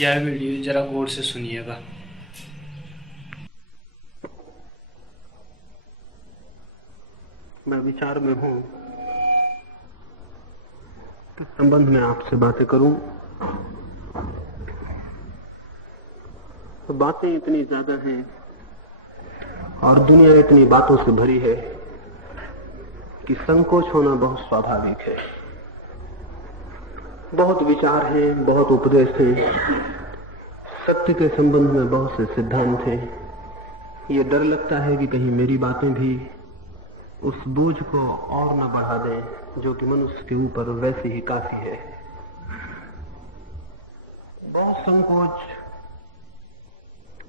यह वीडियो जरा गौर से सुनिएगा। मैं विचार में हूं किस संबंध में आपसे बातें करूं। तो बातें इतनी ज्यादा हैं और दुनिया इतनी बातों से भरी है कि संकोच होना बहुत स्वाभाविक है। बहुत विचार हैं, बहुत उपदेश हैं, सत्य के संबंध में बहुत से सिद्धांत हैं। ये डर लगता है कि कहीं मेरी बातें भी उस बोझ को और न बढ़ा दें जो कि मनुष्य के ऊपर वैसे ही काफी है। बहुत संकोच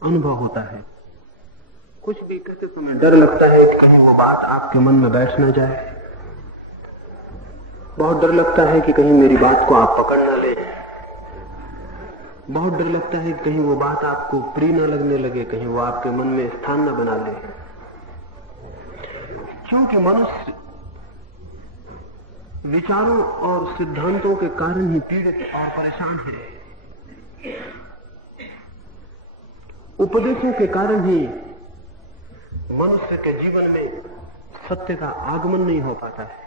अनुभव होता है। कुछ भी कहते समय डर लगता है कि कहीं वो बात आपके मन में बैठ न जाए। बहुत डर लगता है कि कहीं मेरी बात को आप पकड़ न ले। बहुत डर लगता है कि कहीं वो बात आपको प्रिय न लगने लगे, कहीं वो आपके मन में स्थान न बना ले। क्योंकि मनुष्य विचारों और सिद्धांतों के कारण ही पीड़ित और परेशान है। उपदेशों के कारण ही मनुष्य के जीवन में सत्य का आगमन नहीं हो पाता है।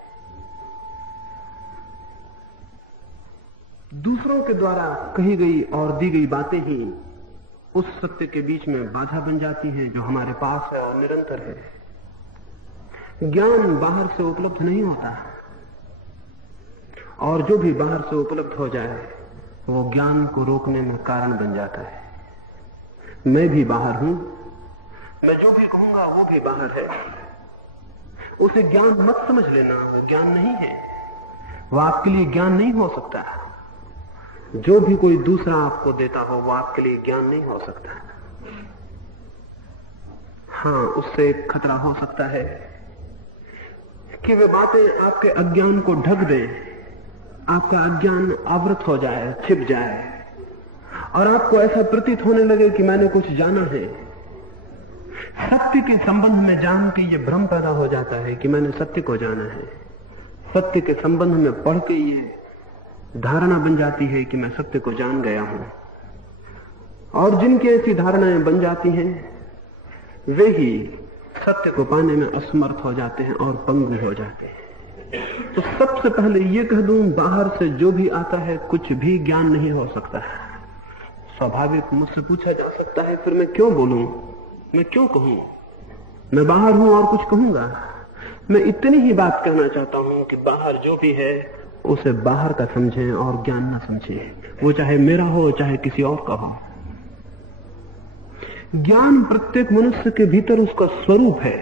दूसरों के द्वारा कही गई और दी गई बातें ही उस सत्य के बीच में बाधा बन जाती हैं जो हमारे पास है और निरंतर है। ज्ञान बाहर से उपलब्ध नहीं होता और जो भी बाहर से उपलब्ध हो जाए वो ज्ञान को रोकने में कारण बन जाता है। मैं भी बाहर हूं, मैं जो भी कहूंगा वो भी बाहर है। उसे ज्ञान मत समझ लेना, वो ज्ञान नहीं है, वो आपके लिए ज्ञान नहीं हो सकता। जो भी कोई दूसरा आपको देता हो वो आपके लिए ज्ञान नहीं हो सकता। हां, उससे एक खतरा हो सकता है कि वे बातें आपके अज्ञान को ढक दें, आपका अज्ञान आवृत हो जाए, छिप जाए और आपको ऐसा प्रतीत होने लगे कि मैंने कुछ जाना है। सत्य के संबंध में जान के ये भ्रम पैदा हो जाता है कि मैंने सत्य को जाना है। सत्य के संबंध में पढ़ के ये धारणा बन जाती है कि मैं सत्य को जान गया हूं। और जिनकी ऐसी धारणाएं बन जाती हैं वे ही सत्य को पाने में असमर्थ हो जाते हैं और पंगु हो जाते हैं। तो सबसे पहले ये कह दूं, बाहर से जो भी आता है कुछ भी ज्ञान नहीं हो सकता है। स्वाभाविक मुझसे पूछा जा सकता है फिर मैं क्यों बोलूं, मैं क्यों कहूं, मैं बाहर हूं और कुछ कहूंगा। मैं इतनी ही बात कहना चाहता हूं कि बाहर जो भी है उसे बाहर का समझें और ज्ञान ना समझें, वो चाहे मेरा हो चाहे किसी और का हो। ज्ञान प्रत्येक मनुष्य के भीतर उसका स्वरूप है।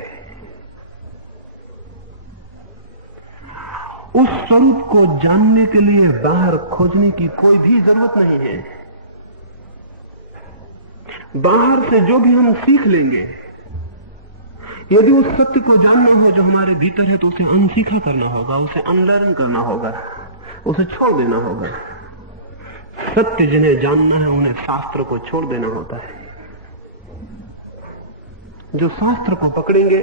उस स्वरूप को जानने के लिए बाहर खोजने की कोई भी जरूरत नहीं है। बाहर से जो भी हम सीख लेंगे, यदि उस सत्य को जानना हो जो हमारे भीतर है तो उसे अनसीखा करना होगा, उसे अनलर्न करना होगा, उसे छोड़ देना होगा। सत्य जिन्हें जानना है उन्हें शास्त्र को छोड़ देना होता है। जो शास्त्र को पकड़ेंगे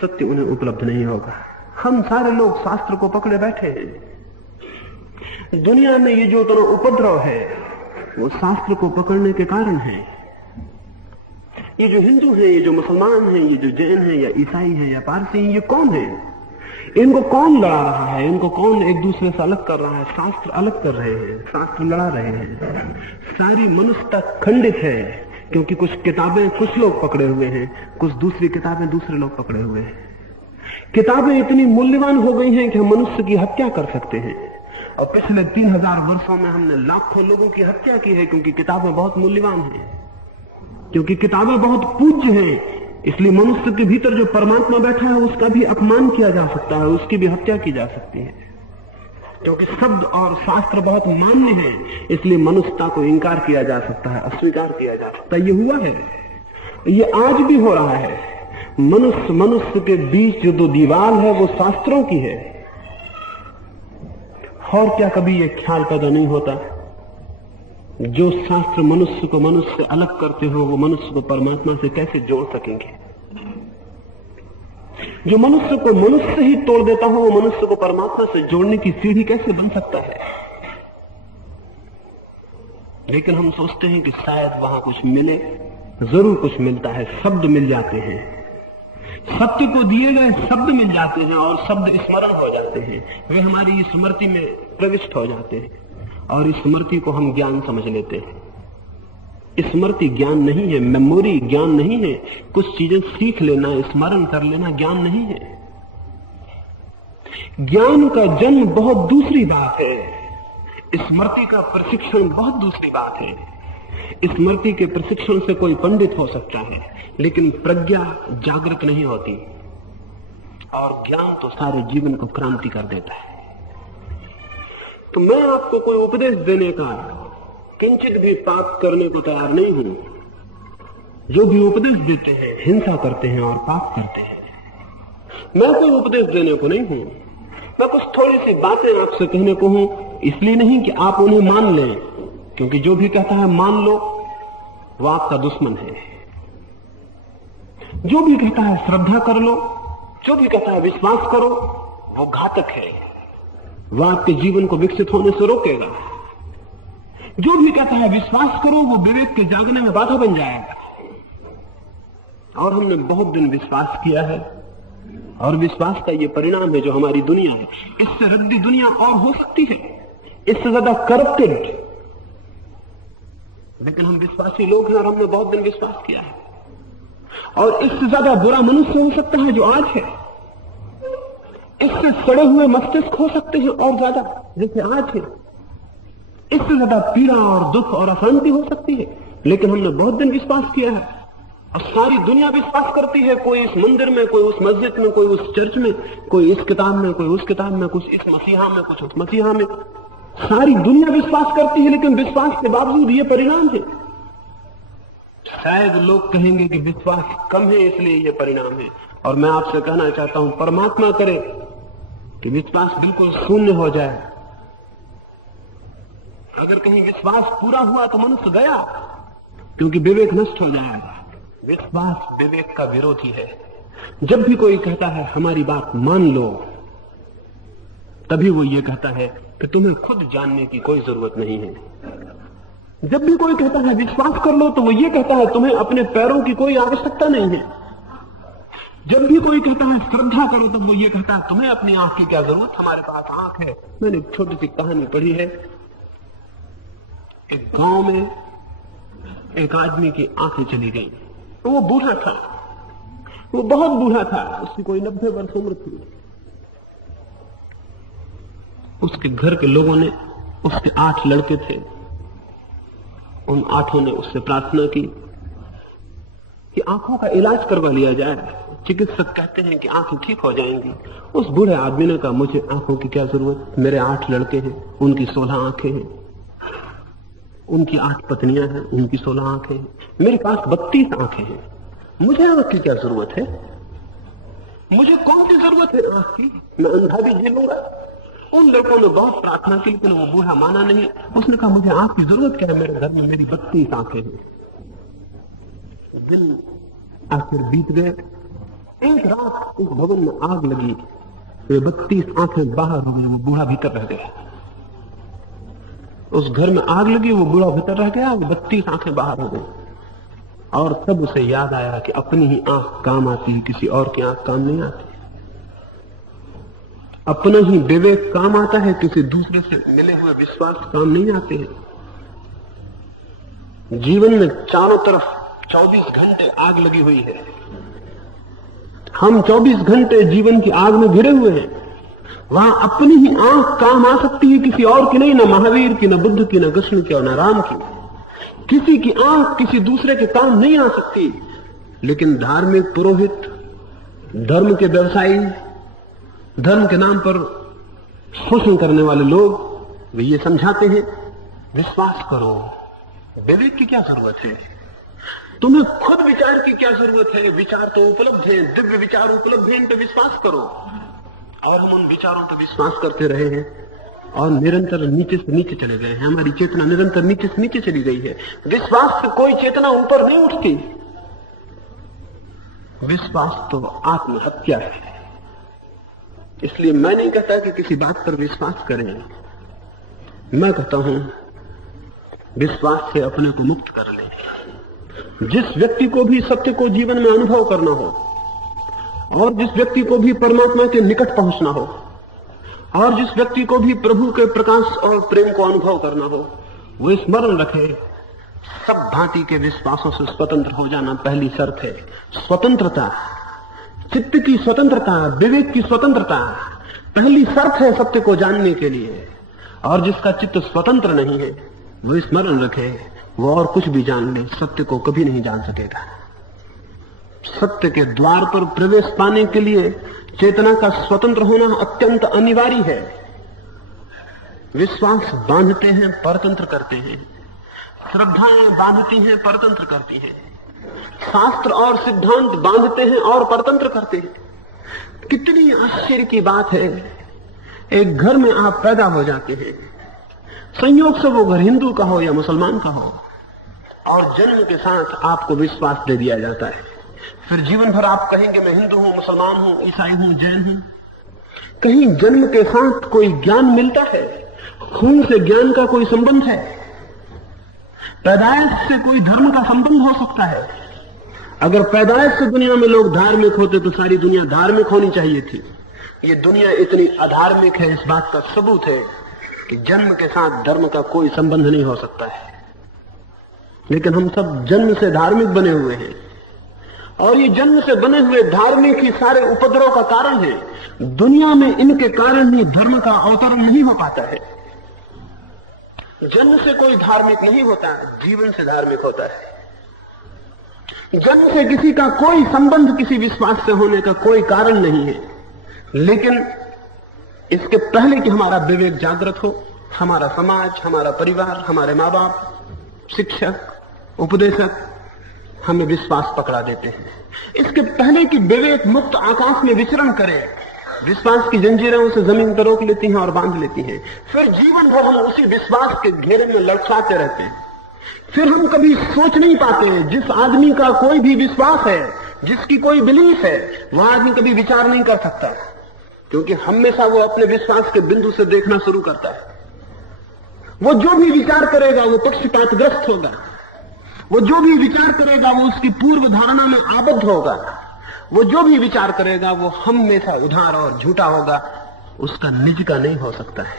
सत्य उन्हें उपलब्ध नहीं होगा। हम सारे लोग शास्त्र को पकड़े बैठे हैं। दुनिया में ये जो इतना उपद्रव है वो शास्त्र को पकड़ने के कारण है। ये जो हिंदू हैं, ये जो मुसलमान हैं, ये जो जैन हैं या ईसाई हैं या पारसी हैं, ये कौन है? इनको कौन लड़ा रहा है? इनको कौन एक दूसरे से अलग कर रहा है? शास्त्र अलग कर रहे हैं, शास्त्र लड़ा रहे हैं। सारी मनुष्यता खंडित है क्योंकि कुछ किताबें कुछ लोग पकड़े हुए हैं, कुछ दूसरी किताबें दूसरे लोग पकड़े हुए हैं। किताबें इतनी मूल्यवान हो गई हैं कि हम मनुष्य की हत्या कर सकते हैं और पिछले 3000 वर्षों में हमने लाखों लोगों की हत्या की है क्योंकि किताबें बहुत मूल्यवान हैं, क्योंकि किताबें बहुत पूज्य हैं। इसलिए मनुष्य के भीतर जो परमात्मा बैठा है उसका भी अपमान किया जा सकता है, उसकी भी हत्या की जा सकती है। क्योंकि शब्द और शास्त्र बहुत मान्य है, इसलिए मनुष्यता को इंकार किया जा सकता है, अस्वीकार किया जा सकता है। ये हुआ है, ये आज भी हो रहा है। मनुष्य मनुष्य के बीच जो दीवार है वो शास्त्रों की है। और क्या कभी ये ख्याल पैदा नहीं होता जो शास्त्र मनुष्य को मनुष्य से अलग करते हो वो मनुष्य को परमात्मा से कैसे जोड़ सकेंगे? जो मनुष्य को मनुष्य ही तोड़ देता हो वो मनुष्य को परमात्मा से जोड़ने की सीढ़ी कैसे बन सकता है? लेकिन हम सोचते हैं कि शायद वहां कुछ मिले। जरूर कुछ मिलता है, शब्द मिल जाते हैं, सत्य को दिए गए शब्द मिल जाते हैं और शब्द स्मरण हो जाते हैं। वे हमारी स्मृति में प्रविष्ट हो जाते हैं और स्मृति को हम ज्ञान समझ लेते हैं। स्मृति ज्ञान नहीं है, मेमोरी ज्ञान नहीं है। कुछ चीजें सीख लेना, स्मरण कर लेना ज्ञान नहीं है। ज्ञान का जन्म बहुत दूसरी बात है, स्मृति का प्रशिक्षण बहुत दूसरी बात है। स्मृति के प्रशिक्षण से कोई पंडित हो सकता है, लेकिन प्रज्ञा जागृत नहीं होती और ज्ञान तो सारे जीवन को क्रांति कर देता है। तो मैं आपको कोई उपदेश देने का किंचित भी पाप करने को तैयार नहीं हूं। जो भी उपदेश देते हैं हिंसा करते हैं और पाप करते हैं। मैं कोई उपदेश देने को नहीं हूं। मैं कुछ थोड़ी सी बातें आपसे कहने को हूं, इसलिए नहीं कि आप उन्हें मान लें, क्योंकि जो भी कहता है मान लो वो आपका दुश्मन है। जो भी कहता है श्रद्धा कर लो, जो भी कहता है विश्वास करो, वो घातक है। वो आपके जीवन को विकसित होने से रोकेगा। जो भी कहता है विश्वास करो, वो विवेक के जागने में बाधा बन जाएगा। और हमने बहुत दिन विश्वास किया है और विश्वास का ये परिणाम है जो हमारी दुनिया है। इससे रद्दी दुनिया और हो सकती है, इससे ज्यादा करप्टेड, लेकिन हम विश्वासी लोग हैं और हमने बहुत दिन विश्वास किया है। और इससे ज्यादा बुरा मनुष्य हो सकता है जो आज है। इससे सड़े हुए मस्तिष्क हो सकते हैं और ज्यादा जैसे आज है। इससे ज्यादा पीड़ा और दुख और अशांति हो सकती है, लेकिन हमने बहुत दिन विश्वास किया है और सारी दुनिया विश्वास करती है। कोई इस मंदिर में, कोई उस मस्जिद में, कोई उस चर्च में, कोई इस किताब में, कोई उस किताब में, कुछ इस मसीहा में, कुछ उस मसीहा में। सारी दुनिया विश्वास करती है, लेकिन विश्वास के बावजूद ये परिणाम है। शायद लोग कहेंगे कि विश्वास कम है इसलिए ये परिणाम है, और मैं आपसे कहना चाहता हूं परमात्मा करे कि विश्वास बिल्कुल शून्य हो जाए। अगर कहीं विश्वास पूरा हुआ तो मनुष्य गया, क्योंकि विवेक नष्ट हो जाएगा। विश्वास विवेक का विरोधी है। जब भी कोई कहता है हमारी बात मान लो, तभी वो ये कहता है कि तुम्हें खुद जानने की कोई जरूरत नहीं है। जब भी कोई कहता है विश्वास कर लो, तो वो ये कहता है तुम्हें अपने पैरों की कोई आवश्यकता नहीं है। जब भी कोई कहता है श्रद्धा करो, तब वो ये कहता है तुम्हें अपनी आंख की क्या जरूरत, हमारे पास आंख है। मैंने एक छोटी सी कहानी पढ़ी है। एक गांव में एक आदमी की आंखें चली गई। तो वो बूढ़ा था, वो बहुत बूढ़ा था, उसकी कोई 90 वर्ष उम्र थी। उसके घर के लोगों ने, उसके 8 लड़के थे, उन 8 ने उससे प्रार्थना की कि आंखों का इलाज करवा लिया जाए। चिकित्सक कहते हैं कि आंखें ठीक हो जाएंगी। उस बूढ़े आदमी ने कहा मुझे आंखों की क्या जरूरत, मेरे 8 लड़के हैं, उनकी 16 आंखें हैं, उनकी 8 पत्नियां हैं, उनकी 16 आंखें हैं, मेरे पास 32 आंखें हैं, मुझे आंख की क्या जरूरत है, मुझे कौन सी जरूरत है आंख की, मैं अंधा भी झेलूंगा। उन लड़कों ने बहुत प्रार्थना की, लेकिन वो बूढ़ा माना नहीं। उसने कहा मुझे आंख की जरूरत क्या है, मेरे घर में मेरी 32 आंखें हैं। दिन आखिर बीत गए। एक रात उस भवन में आग लगी, वे 32 आंखें बाहर हो गई, वो बूढ़ा भीतर रह गया। उस घर में आग लगी, वो बूढ़ा भीतर रह गया, 32 आंखें बाहर हो गई। और तब उसे याद आया कि अपनी ही आंख काम आती है, किसी और की आंख काम नहीं आती। अपना ही विवेक काम आता है, किसी दूसरे से मिले हुए विश्वास काम नहीं आते हैं। जीवन में चारों तरफ 24 घंटे आग लगी हुई है। हम 24 घंटे जीवन की आग में घिरे हुए हैं। वहां अपनी ही आंख काम आ सकती है, किसी और की नहीं, न महावीर की, न बुद्ध की, न कृष्ण की और न राम की। किसी की आंख किसी दूसरे के काम नहीं आ सकती। लेकिन धार्मिक पुरोहित, धर्म के व्यवसायी, धर्म के नाम पर शोषण करने वाले लोग, वे ये समझाते हैं विश्वास करो, विवेक की क्या जरूरत है, तुम्हें खुद विचार की क्या जरूरत है, विचार तो उपलब्ध है, दिव्य विचार उपलब्ध है, इन पे विश्वास करो। और हम उन विचारों पर विश्वास करते रहे हैं और निरंतर नीचे से नीचे चले गए हैं। हमारी चेतना निरंतर नीचे से नीचे चली गई है। विश्वास से कोई चेतना ऊपर नहीं उठती। विश्वास तो आत्महत्या है। इसलिए मैं नहीं कहता कि किसी बात पर विश्वास करें, मैं कहता हूं विश्वास से अपने को मुक्त कर ले। जिस व्यक्ति को भी सत्य को जीवन में अनुभव करना हो और जिस व्यक्ति को भी परमात्मा के निकट पहुंचना हो और जिस व्यक्ति को भी प्रभु के प्रकाश और प्रेम को अनुभव करना हो, वो स्मरण रखे, सब भांति के विश्वासों से स्वतंत्र हो जाना पहली शर्त है। स्वतंत्रता, चित्त की स्वतंत्रता, विवेक की स्वतंत्रता पहली शर्त है सत्य को जानने के लिए। और जिसका चित्त स्वतंत्र नहीं है, वो स्मरण रखे, वो और कुछ भी जान ले, सत्य को कभी नहीं जान सकेगा। सत्य के द्वार पर प्रवेश पाने के लिए चेतना का स्वतंत्र होना अत्यंत अनिवार्य है। विश्वास बांधते हैं, परतंत्र करते हैं। श्रद्धाएं बांधती हैं, परतंत्र करती हैं। शास्त्र और सिद्धांत बांधते हैं और परतंत्र करते हैं। कितनी आश्चर्य की बात है, एक घर में आप पैदा हो जाते हैं, संयोग से वो घर हिंदू का हो या मुसलमान का हो, और जन्म के साथ आपको विश्वास दे दिया जाता है। फिर जीवन भर आप कहेंगे मैं हिंदू हूं, मुसलमान हूं, ईसाई हूं, जैन हूं। कहीं जन्म के साथ कोई ज्ञान मिलता है? खून से ज्ञान का कोई संबंध है? पैदाइश से कोई धर्म का संबंध हो सकता है? अगर पैदाइश से दुनिया में लोग धार्मिक होते तो सारी दुनिया धार्मिक होनी चाहिए थी। ये दुनिया इतनी अधार्मिक है, इस बात का सबूत है कि जन्म के साथ धर्म का कोई संबंध नहीं हो सकता है। लेकिन हम सब जन्म से धार्मिक बने हुए हैं, और ये जन्म से बने हुए धार्मिक ही सारे उपद्रव का कारण है। दुनिया में इनके कारण ही धर्म का अवतरण नहीं हो पाता है। जन्म से कोई धार्मिक नहीं होता, जीवन से धार्मिक होता है। जन्म से किसी का कोई संबंध किसी विश्वास से होने का कोई कारण नहीं है। लेकिन इसके पहले कि हमारा विवेक जागृत हो, हमारा समाज, हमारा परिवार, हमारे माँ बाप, शिक्षक, उपदेशक हमें विश्वास पकड़ा देते हैं। इसके पहले कि विवेक मुक्त आकाश में विचरण करे, विश्वास की जंजीरें उसे जमीन पर रोक लेती हैं और बांध लेती हैं। फिर जीवन भर हम उसी विश्वास के घेरे में लड़खड़ाते रहते हैं। फिर हम कभी सोच नहीं पाते। जिस आदमी का कोई भी विश्वास है, जिसकी कोई बिलीफ है, वह आदमी कभी विचार नहीं कर सकता, क्योंकि हमेशा वो अपने विश्वास के बिंदु से देखना शुरू करता है। वो जो भी विचार करेगा वो पक्षपातग्रस्त होगा। वो जो भी विचार करेगा वो उसकी पूर्व धारणा में आबद्ध होगा। वो जो भी विचार करेगा वो हमेशा उधार और झूठा होगा, उसका निज का नहीं हो सकता है।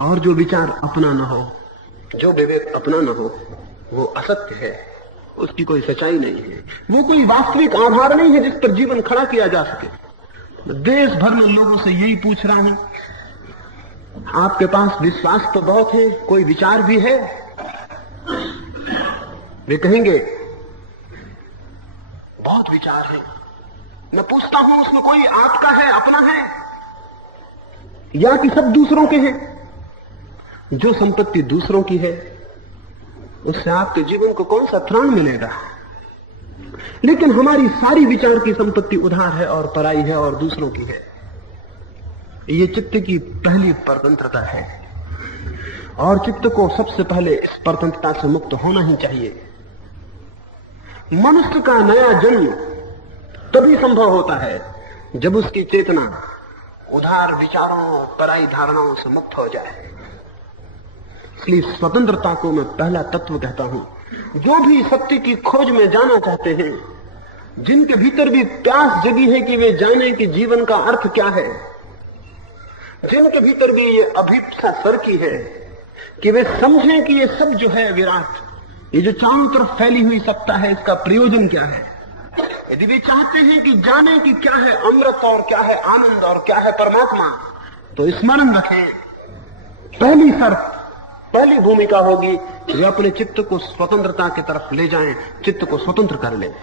और जो विचार अपना न हो, जो विवेक अपना न हो, वो असत्य है, उसकी कोई सच्चाई नहीं है, वो कोई वास्तविक आधार नहीं है जिस पर जीवन खड़ा किया जा सके। देश भर में लोगों से यही पूछ रहा हूं, आपके पास विश्वास तो बहुत है, कोई विचार भी है? वे कहेंगे बहुत विचार है। मैं पूछता हूं उसमें कोई आपका है, अपना है, या कि सब दूसरों के हैं? जो संपत्ति दूसरों की है उससे आपके जीवन को कौन सा त्राण मिलेगा? लेकिन हमारी सारी विचार की संपत्ति उधार है और पराई है और दूसरों की है। ये चित्त की पहली परतंत्रता है, और चित्त को सबसे पहले इस परतंत्रता से मुक्त होना ही चाहिए। मनुष्य का नया जन्म तभी संभव होता है जब उसकी चेतना उधार विचारों और पराई धारणाओं से मुक्त हो जाए। इसलिए स्वतंत्रता को मैं पहला तत्व कहता हूं। जो भी सत्य की खोज में जाना चाहते हैं, जिनके भीतर भी प्यास जगी है कि वे जाने कि जीवन का अर्थ क्या है, जिनके भीतर भी ये अभिप्सा सर की है कि वे समझें कि ये सब जो है विराट, ये जो चारों तरफ फैली हुई सत्ता है, इसका प्रयोजन क्या है। यदि वे चाहते हैं कि जाने कि क्या है अमृत और क्या है आनंद और क्या है परमात्मा, तो स्मरण रखें, पहली शर्त, पहली भूमिका होगी वे अपने चित्त को स्वतंत्रता की तरफ ले जाएं, चित्त को स्वतंत्र कर लें।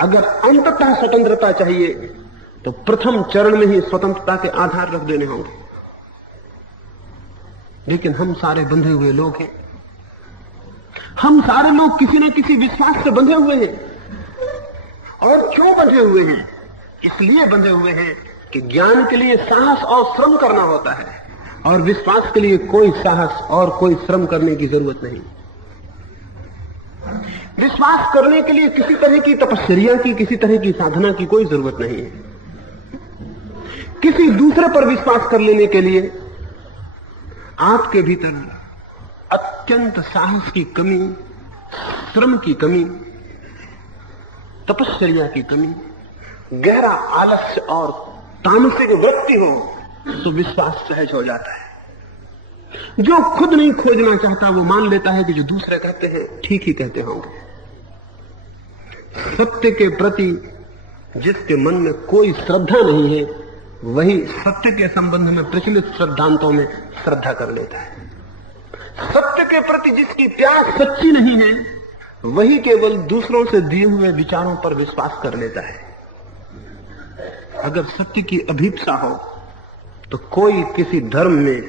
अगर अंततः स्वतंत्रता चाहिए तो प्रथम चरण में ही स्वतंत्रता के आधार रख देने होंगे। लेकिन हम सारे बंधे हुए लोग हैं, हम सारे लोग किसी न किसी विश्वास से बंधे हुए हैं। और क्यों बंधे हुए हैं? इसलिए बंधे हुए हैं कि ज्ञान के लिए साहस और श्रम करना होता है, और विश्वास के लिए कोई साहस और कोई श्रम करने की जरूरत नहीं। विश्वास करने के लिए किसी तरह की तपस्या की, किसी तरह की साधना की कोई जरूरत नहीं है। किसी दूसरे पर विश्वास कर लेने के लिए आपके भीतर अत्यंत साहस की कमी, श्रम की कमी, तपश्चर्या की कमी, गहरा आलस्य और तामसिक वृत्ति हो तो विश्वास सहज हो जाता है। जो खुद नहीं खोजना चाहता वो मान लेता है कि जो दूसरे कहते हैं ठीक ही कहते होंगे। सत्य के प्रति जिसके मन में कोई श्रद्धा नहीं है वही सत्य के संबंध में प्रचलित सिद्धांतों में श्रद्धा कर लेता है। सत्य के प्रति जिसकी प्यास सच्ची नहीं है वही केवल दूसरों से दिए हुए विचारों पर विश्वास कर लेता है। अगर सत्य की अभीप्सा हो तो कोई किसी धर्म में,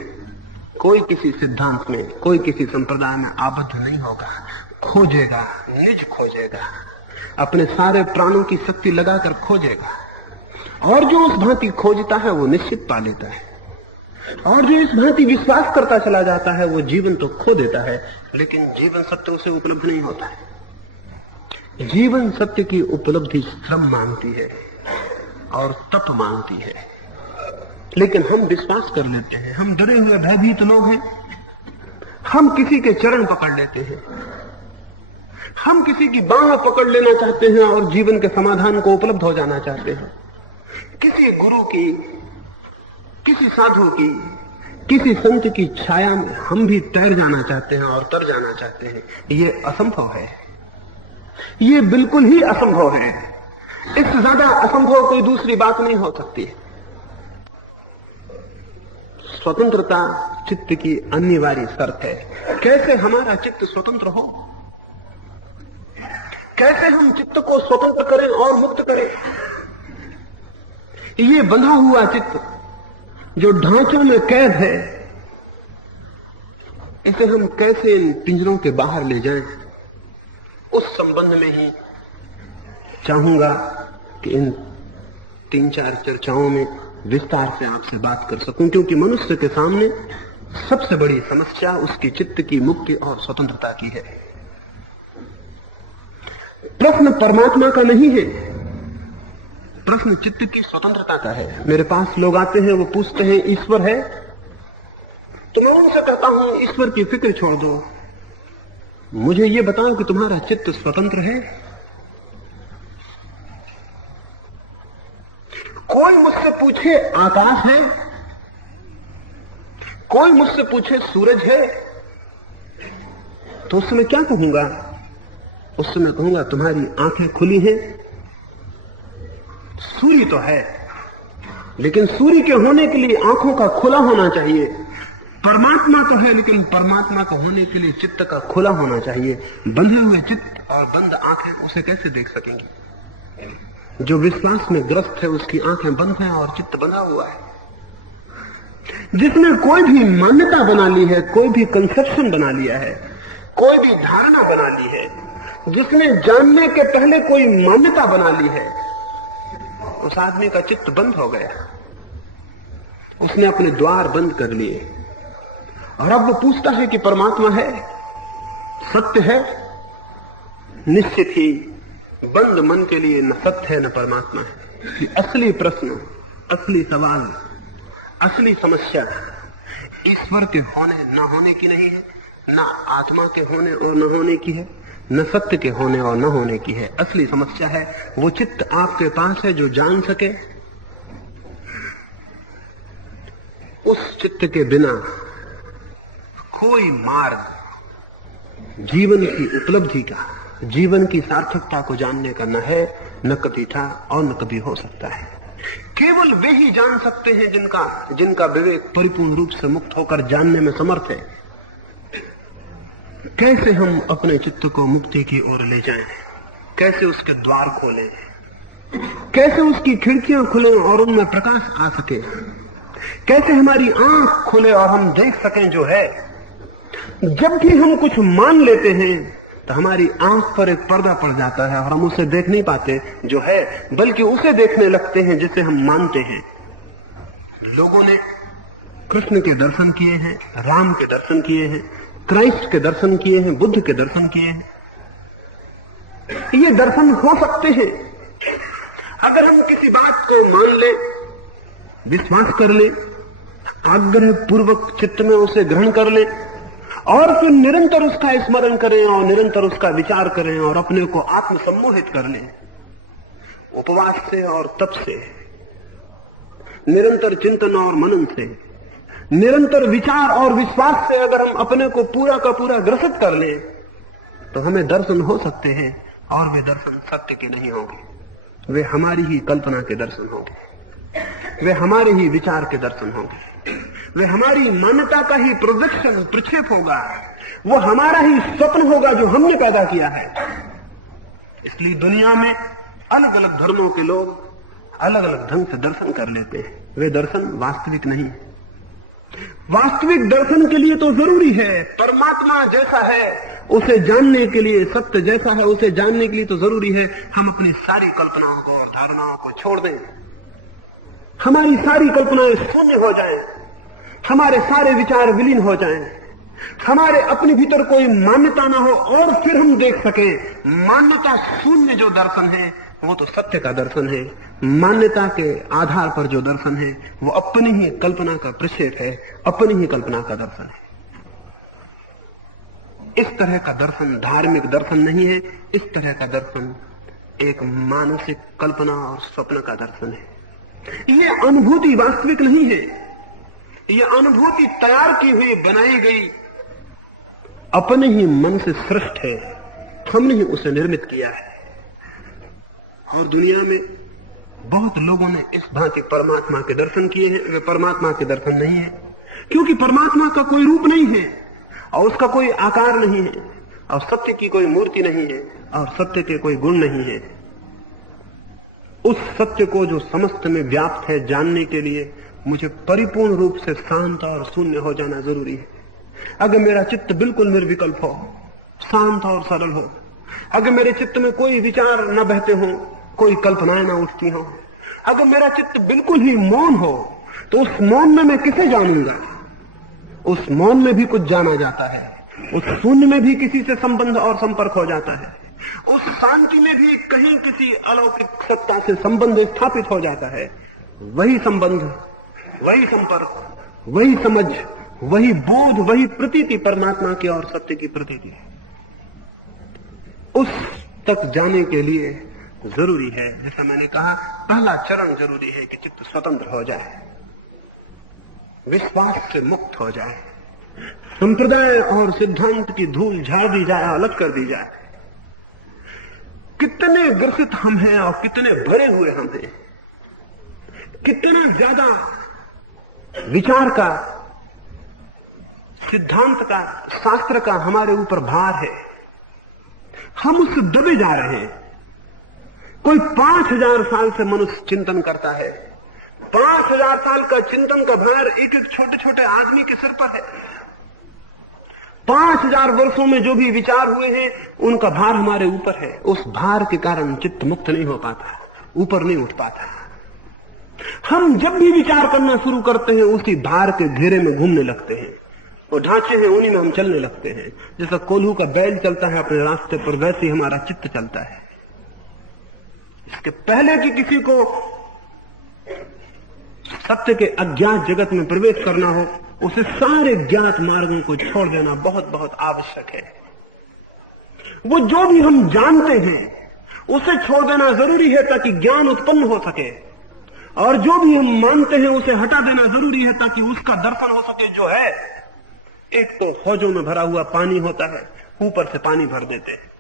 कोई किसी सिद्धांत में, कोई किसी संप्रदाय में आबद्ध नहीं होगा। खोजेगा, निज खोजेगा, अपने सारे प्राणों की शक्ति लगाकर खोजेगा, और जो उस भांति खोजता है वो निश्चित पा लेता है, और जो इस भांति विश्वास करता चला जाता है वो जीवन तो खो देता है, लेकिन जीवन सत्य उसे उपलब्ध नहीं होता है। जीवन सत्य की उपलब्धि श्रम मांगती है और तप मांगती है, लेकिन हम विश्वास कर लेते हैं। हम डरे हुए भयभीत लोग हैं। हम किसी के चरण पकड़ लेते हैं, हम किसी की बाह पकड़ लेना चाहते हैं और जीवन के समाधान को उपलब्ध हो जाना चाहते हैं। किसी गुरु की, किसी साधु की, किसी संत की छाया में हम भी तैर जाना चाहते हैं और तर जाना चाहते हैं। ये असंभव है, ये बिल्कुल ही असंभव है। इससे ज्यादा असंभव कोई दूसरी बात नहीं हो सकती। स्वतंत्रता चित्त की अनिवार्य शर्त है। कैसे हमारा चित्त स्वतंत्र हो, कैसे हम चित्त को स्वतंत्र करें और मुक्त करें। ये बंधा हुआ चित्त जो ढांचों में कैद है, इसे हम कैसे इन पिंजरों के बाहर ले जाएं, उस संबंध में ही चाहूंगा कि इन 3-4 चर्चाओं में विस्तार से आपसे बात कर सकूं, क्योंकि मनुष्य के सामने सबसे बड़ी समस्या उसकी चित्त की मुक्ति और स्वतंत्रता की है। प्रश्न परमात्मा का नहीं है, प्रश्न चित्त की स्वतंत्रता का है। मेरे पास लोग आते हैं, वो पूछते हैं ईश्वर है? तो मैं उनसे कहता हूं ईश्वर की फिक्र छोड़ दो, मुझे ये बताओ कि तुम्हारा चित्त स्वतंत्र है? कोई मुझसे पूछे आकाश है, कोई मुझसे पूछे सूरज है, तो उस समय क्या कहूंगा? उस समय कहूंगा तुम्हारी आंखें खुली हैं। सूर्य तो है, लेकिन सूर्य के होने के लिए आंखों का खुला होना चाहिए। परमात्मा तो है, लेकिन परमात्मा को होने के लिए चित्त का खुला होना चाहिए। बंधे हुए चित्त और बंद आंखें उसे कैसे देख सकेंगी? जो विश्वास में ग्रस्त है उसकी आंखें बंद हैं और चित्त बंधा हुआ है। जिसने कोई भी मान्यता बना ली है, कोई भी कंसेप्शन बना लिया है, कोई भी धारणा बना ली है, जिसने जानने के पहले कोई मान्यता बना ली है, उस आदमी का चित्त बंद हो गया। उसने अपने द्वार बंद कर लिए और अब वो पूछता है कि परमात्मा है, सत्य है? निश्चित ही बंद मन के लिए न सत्य है न परमात्मा है। ये असली प्रश्न, असली सवाल, असली समस्या ईश्वर के होने न होने की नहीं है, न आत्मा के होने और न होने की है, न सत्य के होने और न होने की है। असली समस्या है वो चित्त आपके पास है जो जान सके। उस चित्त के बिना कोई मार्ग जीवन की उपलब्धि का, जीवन की सार्थकता को जानने का न है, न कभी था और न कभी हो सकता है। केवल वे ही जान सकते हैं जिनका विवेक परिपूर्ण रूप से मुक्त होकर जानने में समर्थ है। कैसे हम अपने चित्त को मुक्ति की ओर ले जाएं, कैसे उसके द्वार खोलें, कैसे उसकी खिड़कियां खुलें और उनमें प्रकाश आ सके, कैसे हमारी आंख खुले और हम देख सकें जो है। जब भी हम कुछ मान लेते हैं तो हमारी आंख पर एक पर्दा पड़ जाता है और हम उसे देख नहीं पाते जो है, बल्कि उसे देखने लगते हैं जिसे हम मानते हैं। लोगों ने कृष्ण के दर्शन किए हैं, राम के दर्शन किए हैं, क्राइस्ट के दर्शन किए हैं, बुद्ध के दर्शन किए हैं। ये दर्शन हो सकते हैं अगर हम किसी बात को मान ले, विश्वास कर ले, आग्रह पूर्वक चित्त में उसे ग्रहण कर ले और फिर निरंतर उसका स्मरण करें और निरंतर उसका विचार करें और अपने को आत्म सम्मोहित कर लें। उपवास से और तप से, निरंतर चिंतन और मनन से, निरंतर विचार और विश्वास से अगर हम अपने को पूरा का पूरा ग्रसित कर लें तो हमें दर्शन हो सकते हैं। और वे दर्शन सत्य के नहीं होंगे, वे हमारी ही कल्पना के दर्शन होंगे, वे हमारे ही विचार के दर्शन होंगे, वे हमारी मान्यता का ही प्रोजेक्शन, प्रक्षेप होगा, वो हमारा ही स्वप्न होगा जो हमने पैदा किया है। इसलिए दुनिया में अलग अलग धर्मों के लोग अलग अलग ढंग से दर्शन कर लेते हैं, वे दर्शन वास्तविक नहीं। वास्तविक दर्शन के लिए तो जरूरी है परमात्मा जैसा है उसे जानने के लिए, सत्य जैसा है उसे जानने के लिए तो जरूरी है हम अपनी सारी कल्पनाओं को और धारणाओं को छोड़ दें, हमारी सारी कल्पनाएं शून्य हो जाएं, हमारे सारे विचार विलीन हो जाएं, हमारे अपने भीतर कोई मान्यता ना हो और फिर हम देख सकें। मान्यता शून्य जो दर्शन है वो तो सत्य का दर्शन है, मान्यता के आधार पर जो दर्शन है वो अपनी ही कल्पना का प्रक्षेप है, अपनी ही कल्पना का दर्शन है। इस तरह का दर्शन धार्मिक दर्शन नहीं है, इस तरह का दर्शन एक मानसिक कल्पना और स्वप्न का दर्शन है। ये अनुभूति वास्तविक नहीं है, ये अनुभूति तैयार की हुई, बनाई गई, अपने ही मन से सृष्ट है, हमने ही उसे निर्मित किया है। और दुनिया में बहुत लोगों ने इस भांति परमात्मा के दर्शन किए हैं, वे परमात्मा के दर्शन नहीं है, क्योंकि परमात्मा का कोई रूप नहीं है और उसका कोई आकार नहीं है और सत्य की कोई मूर्ति नहीं है और सत्य के कोई गुण नहीं है। उस सत्य को जो समस्त में व्याप्त है जानने के लिए मुझे परिपूर्ण रूप से शांत और शून्य हो जाना जरूरी है। अगर मेरा चित्त बिल्कुल निर्विकल्प हो, शांत और सरल हो, अगर मेरे चित्त में कोई विचार न बहते हो, कोई कल्पनाएं न उठती हो, अगर मेरा चित्त बिल्कुल ही मौन हो, तो उस मौन में मैं किसे जानूंगा? उस मौन में भी कुछ जाना जाता है, उस शून्य में भी किसी से संबंध और संपर्क हो जाता है, उस शांति में भी कहीं किसी अलौकिक सत्ता से संबंध स्थापित हो जाता है। वही संबंध, वही संपर्क, वही समझ, वही बोध, वही प्रतीति परमात्मा की और सत्य की प्रतीति है। उस तक जाने के लिए जरूरी है, जैसा मैंने कहा, पहला चरण जरूरी है कि चित्त स्वतंत्र हो जाए, विश्वास से मुक्त हो जाए, संप्रदाय और सिद्धांत की धूल झाड़ दी जाए, अलग कर दी जाए। कितने ग्रसित हम हैं और कितने भरे हुए हम हैं, कितना ज्यादा विचार का, सिद्धांत का, शास्त्र का हमारे ऊपर भार है, हम उससे दबे जा रहे हैं। कोई 5000 साल से मनुष्य चिंतन करता है, 5000 साल का चिंतन का भार एक एक छोटे छोटे आदमी के सिर पर है। 5000 वर्षों में जो भी विचार हुए हैं उनका भार हमारे ऊपर है। उस भार के कारण चित्त मुक्त नहीं हो पाता, ऊपर नहीं उठ पाता। हम जब भी विचार करना शुरू करते हैं उसी भार के घेरे में घूमने लगते हैं, वो ढांचे हैं उन्हीं में हम चलने लगते हैं। जैसा कोल्हू का बैल चलता है अपने रास्ते पर, वैसे ही हमारा चित्त चलता है। इसके पहले कि किसी को सत्य के अज्ञात जगत में प्रवेश करना हो, उसे सारे ज्ञात मार्गों को छोड़ देना बहुत बहुत आवश्यक है। वो जो भी हम जानते हैं उसे छोड़ देना जरूरी है ताकि ज्ञान उत्पन्न हो सके, और जो भी हम मानते हैं उसे हटा देना जरूरी है ताकि उसका दर्शन हो सके जो है। एक तो हौजों में भरा हुआ पानी होता है, ऊपर से पानी भर देते हैं,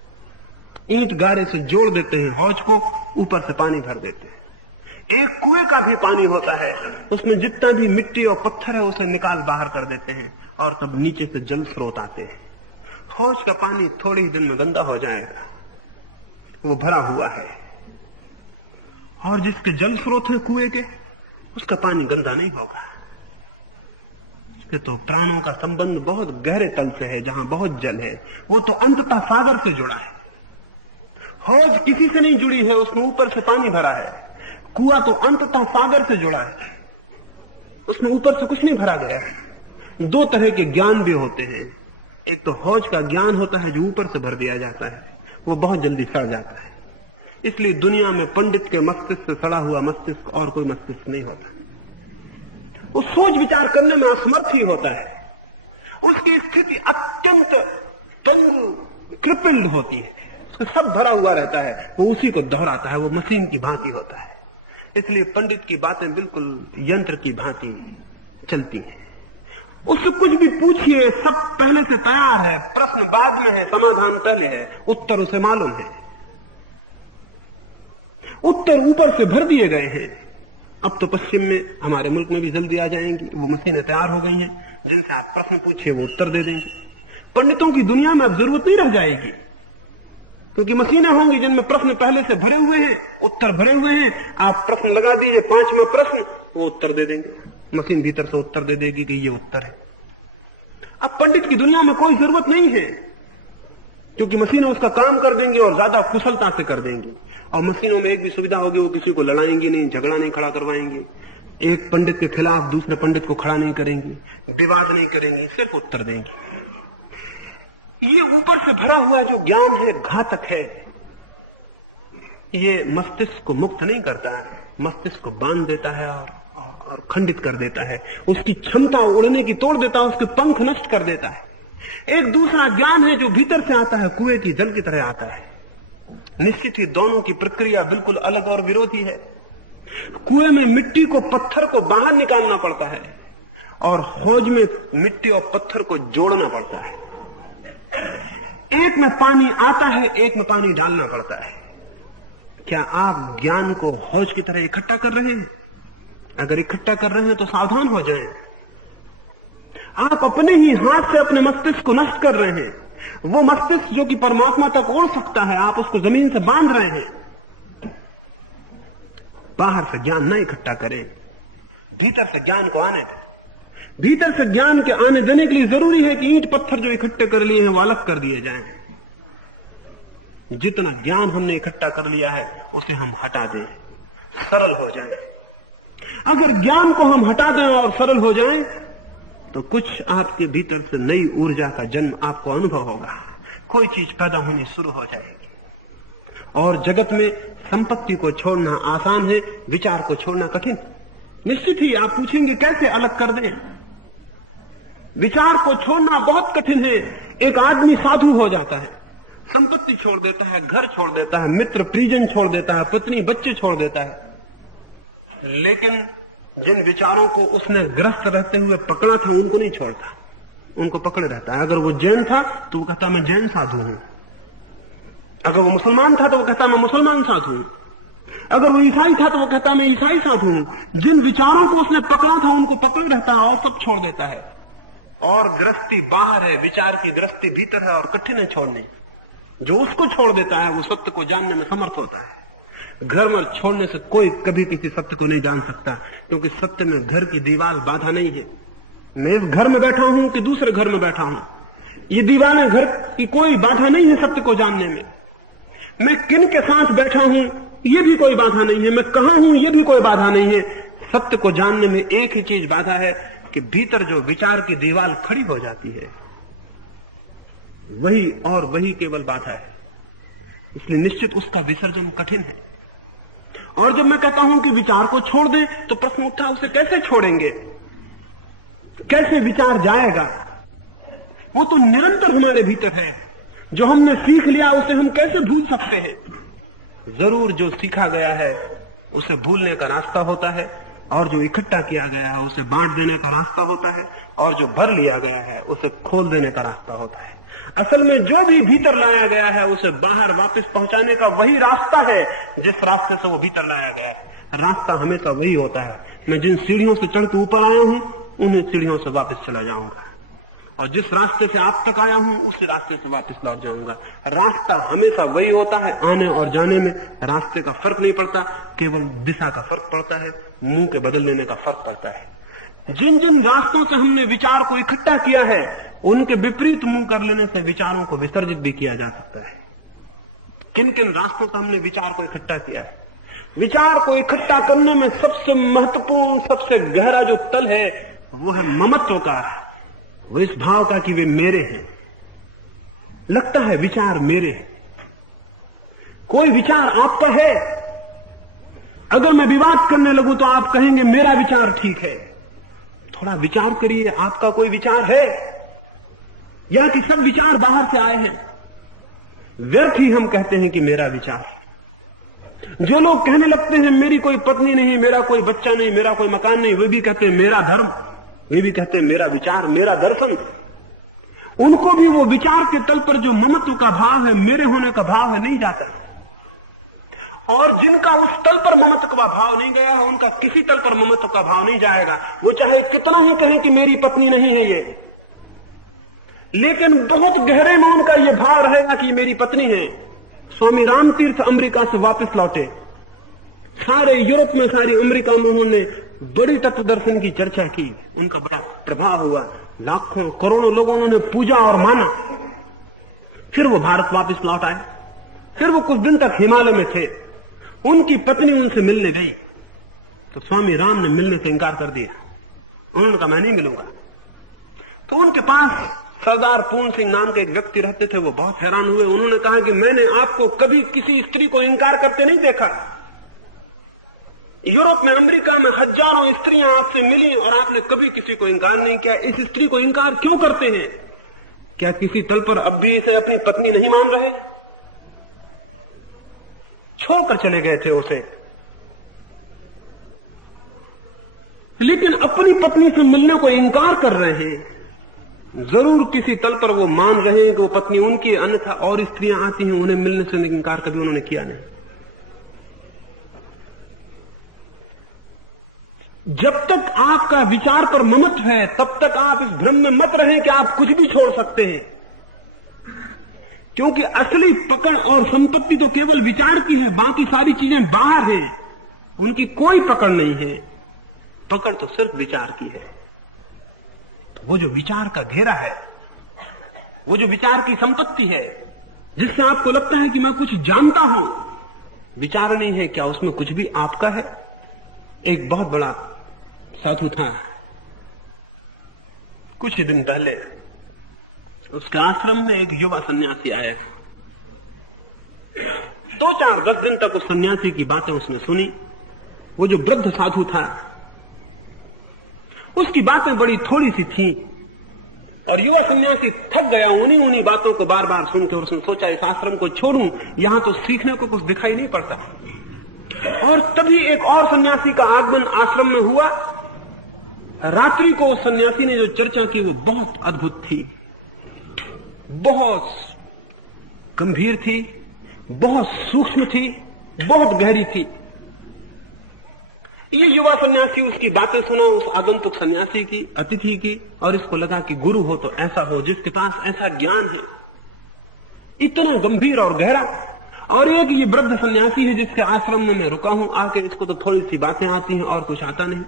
ईंट गारे से जोड़ देते हैं हौज को, ऊपर से पानी भर देते हैं। एक कुएं का भी पानी होता है, उसमें जितना भी मिट्टी और पत्थर है उसे निकाल बाहर कर देते हैं और तब नीचे से जल स्रोत आते हैं। हौज का पानी थोड़े ही दिन में गंदा हो जाएगा, वो भरा हुआ है, और जिसके जल स्रोत है कुएं के, उसका पानी गंदा नहीं होगा। उसके तो प्राणों का संबंध बहुत गहरे तल से है, जहां बहुत जल है, वो तो अंततः सागर से जुड़ा है। हौज किसी से नहीं जुड़ी है, उसमें ऊपर से पानी भरा है। कुआं तो अंततः सागर से जुड़ा है, उसमें ऊपर से कुछ नहीं भरा गया है। दो तरह के ज्ञान भी होते हैं, एक तो हौज का ज्ञान होता है जो ऊपर से भर दिया जाता है, वो बहुत जल्दी सड़ जाता है। इसलिए दुनिया में पंडित के मस्तिष्क से सड़ा हुआ मस्तिष्क और कोई मस्तिष्क नहीं होता। वो सोच विचार करने में असमर्थ ही होता है, उसकी स्थिति अत्यंत पंगु क्रिपल्ड होती है, उसका सब भरा हुआ रहता है, वो उसी को दोहराता है, वो मशीन की भांति होता है। इसलिए पंडित की बातें बिल्कुल यंत्र की भांति चलती हैं। उससे कुछ भी पूछिए, सब पहले से तैयार है, प्रश्न बाद में है, समाधान पहले है, उत्तर उसे मालूम है, उत्तर ऊपर से भर दिए गए हैं। अब तो पश्चिम में, हमारे मुल्क में भी जल्दी आ जाएंगी, वो मशीनें तैयार हो गई हैं, जिनसे आप प्रश्न पूछिए वो उत्तर दे देंगे। पंडितों की दुनिया में अब जरूरत नहीं रह जाएगी, क्योंकि मशीनें होंगी जिनमें प्रश्न पहले से भरे हुए हैं, उत्तर भरे हुए हैं। आप प्रश्न लगा दीजिए, 5वां प्रश्न, वो उत्तर दे देंगे, मशीन भीतर से उत्तर दे देगी कि ये उत्तर है। अब पंडित की दुनिया में कोई जरूरत नहीं है, क्योंकि मशीनें उसका काम कर देंगी और ज्यादा कुशलता से कर देंगी। और मशीनों में एक भी सुविधा होगी, वो किसी को लड़ाएंगी नहीं, झगड़ा नहीं खड़ा करवाएंगी, एक पंडित के खिलाफ दूसरे पंडित को खड़ा नहीं करेंगी, विवाद नहीं करेंगी, सिर्फ उत्तर देंगी। ये ऊपर से भरा हुआ जो ज्ञान है घातक है। ये मस्तिष्क को मुक्त नहीं करता है, मस्तिष्क को बांध देता है और खंडित कर देता है, उसकी क्षमता उड़ने की तोड़ देता है, उसके पंख नष्ट कर देता है। एक दूसरा ज्ञान है जो भीतर से आता है, कुएं की जल की तरह आता है। निश्चित ही दोनों की प्रक्रिया बिल्कुल अलग और विरोधी है। कुएं में मिट्टी को, पत्थर को बाहर निकालना पड़ता है, और हौज में मिट्टी और पत्थर को जोड़ना पड़ता है। एक में पानी आता है, एक में पानी डालना पड़ता है। क्या आप ज्ञान को हौज की तरह इकट्ठा कर रहे हैं? अगर इकट्ठा कर रहे हैं तो सावधान हो जाएं। आप अपने ही हाथ से अपने मस्तिष्क को नष्ट कर रहे हैं। वो मस्तिष्क जो कि परमात्मा तक उड़ सकता है, आप उसको जमीन से बांध रहे हैं। बाहर से ज्ञान न इकट्ठा करें, भीतर से ज्ञान को आने दें। भीतर से ज्ञान के आने देने के लिए जरूरी है कि ईंट पत्थर जो इकट्ठे कर लिए हैं वो अलग कर दिए जाएं। जितना ज्ञान हमने इकट्ठा कर लिया है उसे हम हटा दें, सरल हो जाएं। अगर ज्ञान को हम हटा दें और सरल हो जाएं तो कुछ आपके भीतर से नई ऊर्जा का जन्म आपको अनुभव होगा, कोई चीज पैदा होनी शुरू हो जाएगी। और जगत में संपत्ति को छोड़ना आसान है, विचार को छोड़ना कठिन। निश्चित ही आप पूछेंगे कैसे अलग कर दें? विचार को छोड़ना बहुत कठिन है। एक आदमी साधु हो जाता है, संपत्ति छोड़ देता है, घर छोड़ देता है, मित्र परिजन छोड़ देता है, पत्नी बच्चे छोड़ देता है, लेकिन जिन विचारों को उसने ग्रस्त रहते हुए पकड़ा था उनको नहीं छोड़ता, उनको पकड़े रहता है। अगर वो जैन था तो वो कहता मैं जैन साधु हूं, अगर वो मुसलमान था तो वो कहता मैं मुसलमान साधु हूं, अगर वो ईसाई था तो वो कहता मैं ईसाई साधु हूं। जिन विचारों को उसने पकड़ा था उनको पकड़े रहता है और सब छोड़ देता है। और गृहस्थी बाहर है, विचार की गृहस्थी भीतर है और कठिन है छोड़नी। जो उसको छोड़ देता है वो सत्य को जानने में समर्थ होता है। घर में छोड़ने से कोई कभी किसी सत्य को नहीं जान सकता, क्योंकि सत्य में घर की दीवार बाधा नहीं है। मैं इस घर में बैठा हूं कि दूसरे घर में बैठा हूं, ये दीवारें घर की कोई बाधा नहीं है सत्य को जानने में। मैं किन के साथ बैठा हूं ये भी कोई बाधा नहीं है, मैं कहां हूं ये भी कोई बाधा नहीं है। सत्य को जानने में एक ही चीज बाधा है कि भीतर जो विचार की दीवार खड़ी हो जाती है वही और वही केवल बाधा है। इसलिए निश्चित उसका विसर्जन कठिन है। और जब मैं कहता हूं कि विचार को छोड़ दें तो प्रश्न उठा उसे कैसे छोड़ेंगे, कैसे विचार जाएगा? वो तो निरंतर हमारे भीतर है। जो हमने सीख लिया उसे हम कैसे भूल सकते हैं? जरूर जो सीखा गया है उसे भूलने का रास्ता होता है, और जो इकट्ठा किया गया है उसे बांट देने का रास्ता होता है, और जो भर लिया गया है उसे खोल देने का रास्ता होता है। असल में जो भी भीतर लाया गया है उसे बाहर वापस पहुंचाने का वही रास्ता है जिस रास्ते से वो भीतर लाया गया है। रास्ता हमेशा वही होता है। मैं जिन सीढ़ियों से चढ़ के ऊपर आया हूं उन्हीं सीढ़ियों से वापस चला जाऊंगा, और जिस रास्ते से आप तक आया हूं उसी रास्ते से वापस लौट जाऊंगा। रास्ता हमेशा वही होता है। आने और जाने में रास्ते का फर्क नहीं पड़ता, केवल दिशा का फर्क पड़ता है, मुंह के बदल लेने का फर्क पड़ता है। जिन जिन रास्तों से हमने विचार को इकट्ठा किया है उनके विपरीत मुंह कर लेने से विचारों को विसर्जित भी किया जा सकता है। किन किन रास्तों से हमने विचार को इकट्ठा किया है? विचार को इकट्ठा करने में सबसे महत्वपूर्ण, सबसे गहरा जो तल है वो है ममत्व का, वो इस भाव का कि वे मेरे हैं। लगता है विचार मेरे हैं। कोई विचार आपका है, अगर मैं विवाद करने लगूं तो आप कहेंगे मेरा विचार ठीक है। थोड़ा विचार करिए, आपका कोई विचार है? या कि सब विचार बाहर से आए हैं। व्यर्थ ही हम कहते हैं कि मेरा विचार। जो लोग कहने लगते हैं मेरी कोई पत्नी नहीं, मेरा कोई बच्चा नहीं, मेरा कोई मकान नहीं, वे भी कहते हैं मेरा धर्म, वे भी कहते हैं मेरा विचार, मेरा दर्शन। उनको भी वो विचार के तल पर जो ममत्व का भाव है, मेरे होने का भाव है, नहीं जाता। और जिनका उस तल पर ममत्व का भाव नहीं गया है, उनका किसी तल पर ममत्व का भाव नहीं जाएगा। वो चाहे कितना ही कहें कि मेरी पत्नी नहीं है ये, लेकिन बहुत गहरे में उनका ये भाव रहेगा कि मेरी पत्नी है। स्वामी रामतीर्थ अमेरिका से वापस लौटे, सारे यूरोप में, सारी अमेरिका में उन्होंने बड़ी तत्व दर्शन की चर्चा की, उनका बड़ा प्रभाव हुआ, लाखों करोड़ों लोगों ने पूजा और माना। फिर वो भारत वापस लौट आए। फिर वो कुछ दिन तक हिमालय में थे। उनकी पत्नी उनसे मिलने गई तो स्वामी राम ने मिलने से इंकार कर दिया। उन्होंने कहा मैं नहीं मिलूंगा। तो उनके पास सरदार पूर्ण सिंह नाम के एक व्यक्ति रहते थे। वो बहुत हैरान हुए। उन्होंने कहा कि मैंने आपको कभी किसी स्त्री को इंकार करते नहीं देखा। यूरोप में, अमेरिका में हजारों स्त्रियां आपसे मिली और आपने कभी किसी को इंकार नहीं किया। इस स्त्री को इंकार क्यों करते हैं? क्या किसी तल पर अब भी इसे अपनी पत्नी नहीं मान रहे? छोड़कर चले गए थे उसे, लेकिन अपनी पत्नी से मिलने को इंकार कर रहे हैं। जरूर किसी तल पर वो मान रहे हैं कि वो पत्नी उनकी, अन्यथा और स्त्रियां आती हैं, उन्हें मिलने से इंकार कभी उन्होंने किया नहीं। जब तक आपका विचार पर ममत्व है, तब तक आप इस भ्रम में मत रहें कि आप कुछ भी छोड़ सकते हैं, क्योंकि असली पकड़ और संपत्ति तो केवल विचार की है। बाकी सारी चीजें बाहर हैं, उनकी कोई पकड़ नहीं है। पकड़ तो सिर्फ विचार की है। तो वो जो विचार का घेरा है, वो जो विचार की संपत्ति है, जिससे आपको लगता है कि मैं कुछ जानता हूं, विचार नहीं है, क्या उसमें कुछ भी आपका है? एक बहुत बड़ा साधु था, कुछ ही दिन पहले उसके आश्रम में एक युवा सन्यासी आया। 2-4-10 दिन तक उस सन्यासी की बातें उसने सुनी। वो जो वृद्ध साधु था, उसकी बातें बड़ी थोड़ी सी थी और युवा सन्यासी थक गया उन्हीं बातों को बार बार सुनकर। उसने सोचा इस आश्रम को छोड़ूं, यहां तो सीखने को कुछ दिखाई नहीं पड़ता। और तभी एक और सन्यासी का आगमन आश्रम में हुआ। रात्रि को उस सन्यासी ने जो चर्चा की वो बहुत अद्भुत थी, बहुत गंभीर थी, बहुत सूक्ष्म थी, बहुत गहरी थी। ये युवा सन्यासी उसकी बातें सुना, उस आगंतुक सन्यासी की, अतिथि की, और इसको लगा कि गुरु हो तो ऐसा हो जिसके पास ऐसा ज्ञान है, इतना गंभीर और गहरा। और एक ये वृद्ध सन्यासी है जिसके आश्रम में मैं रुका हूं आके, इसको तो थोड़ी सी बातें आती हैं और कुछ आता नहीं।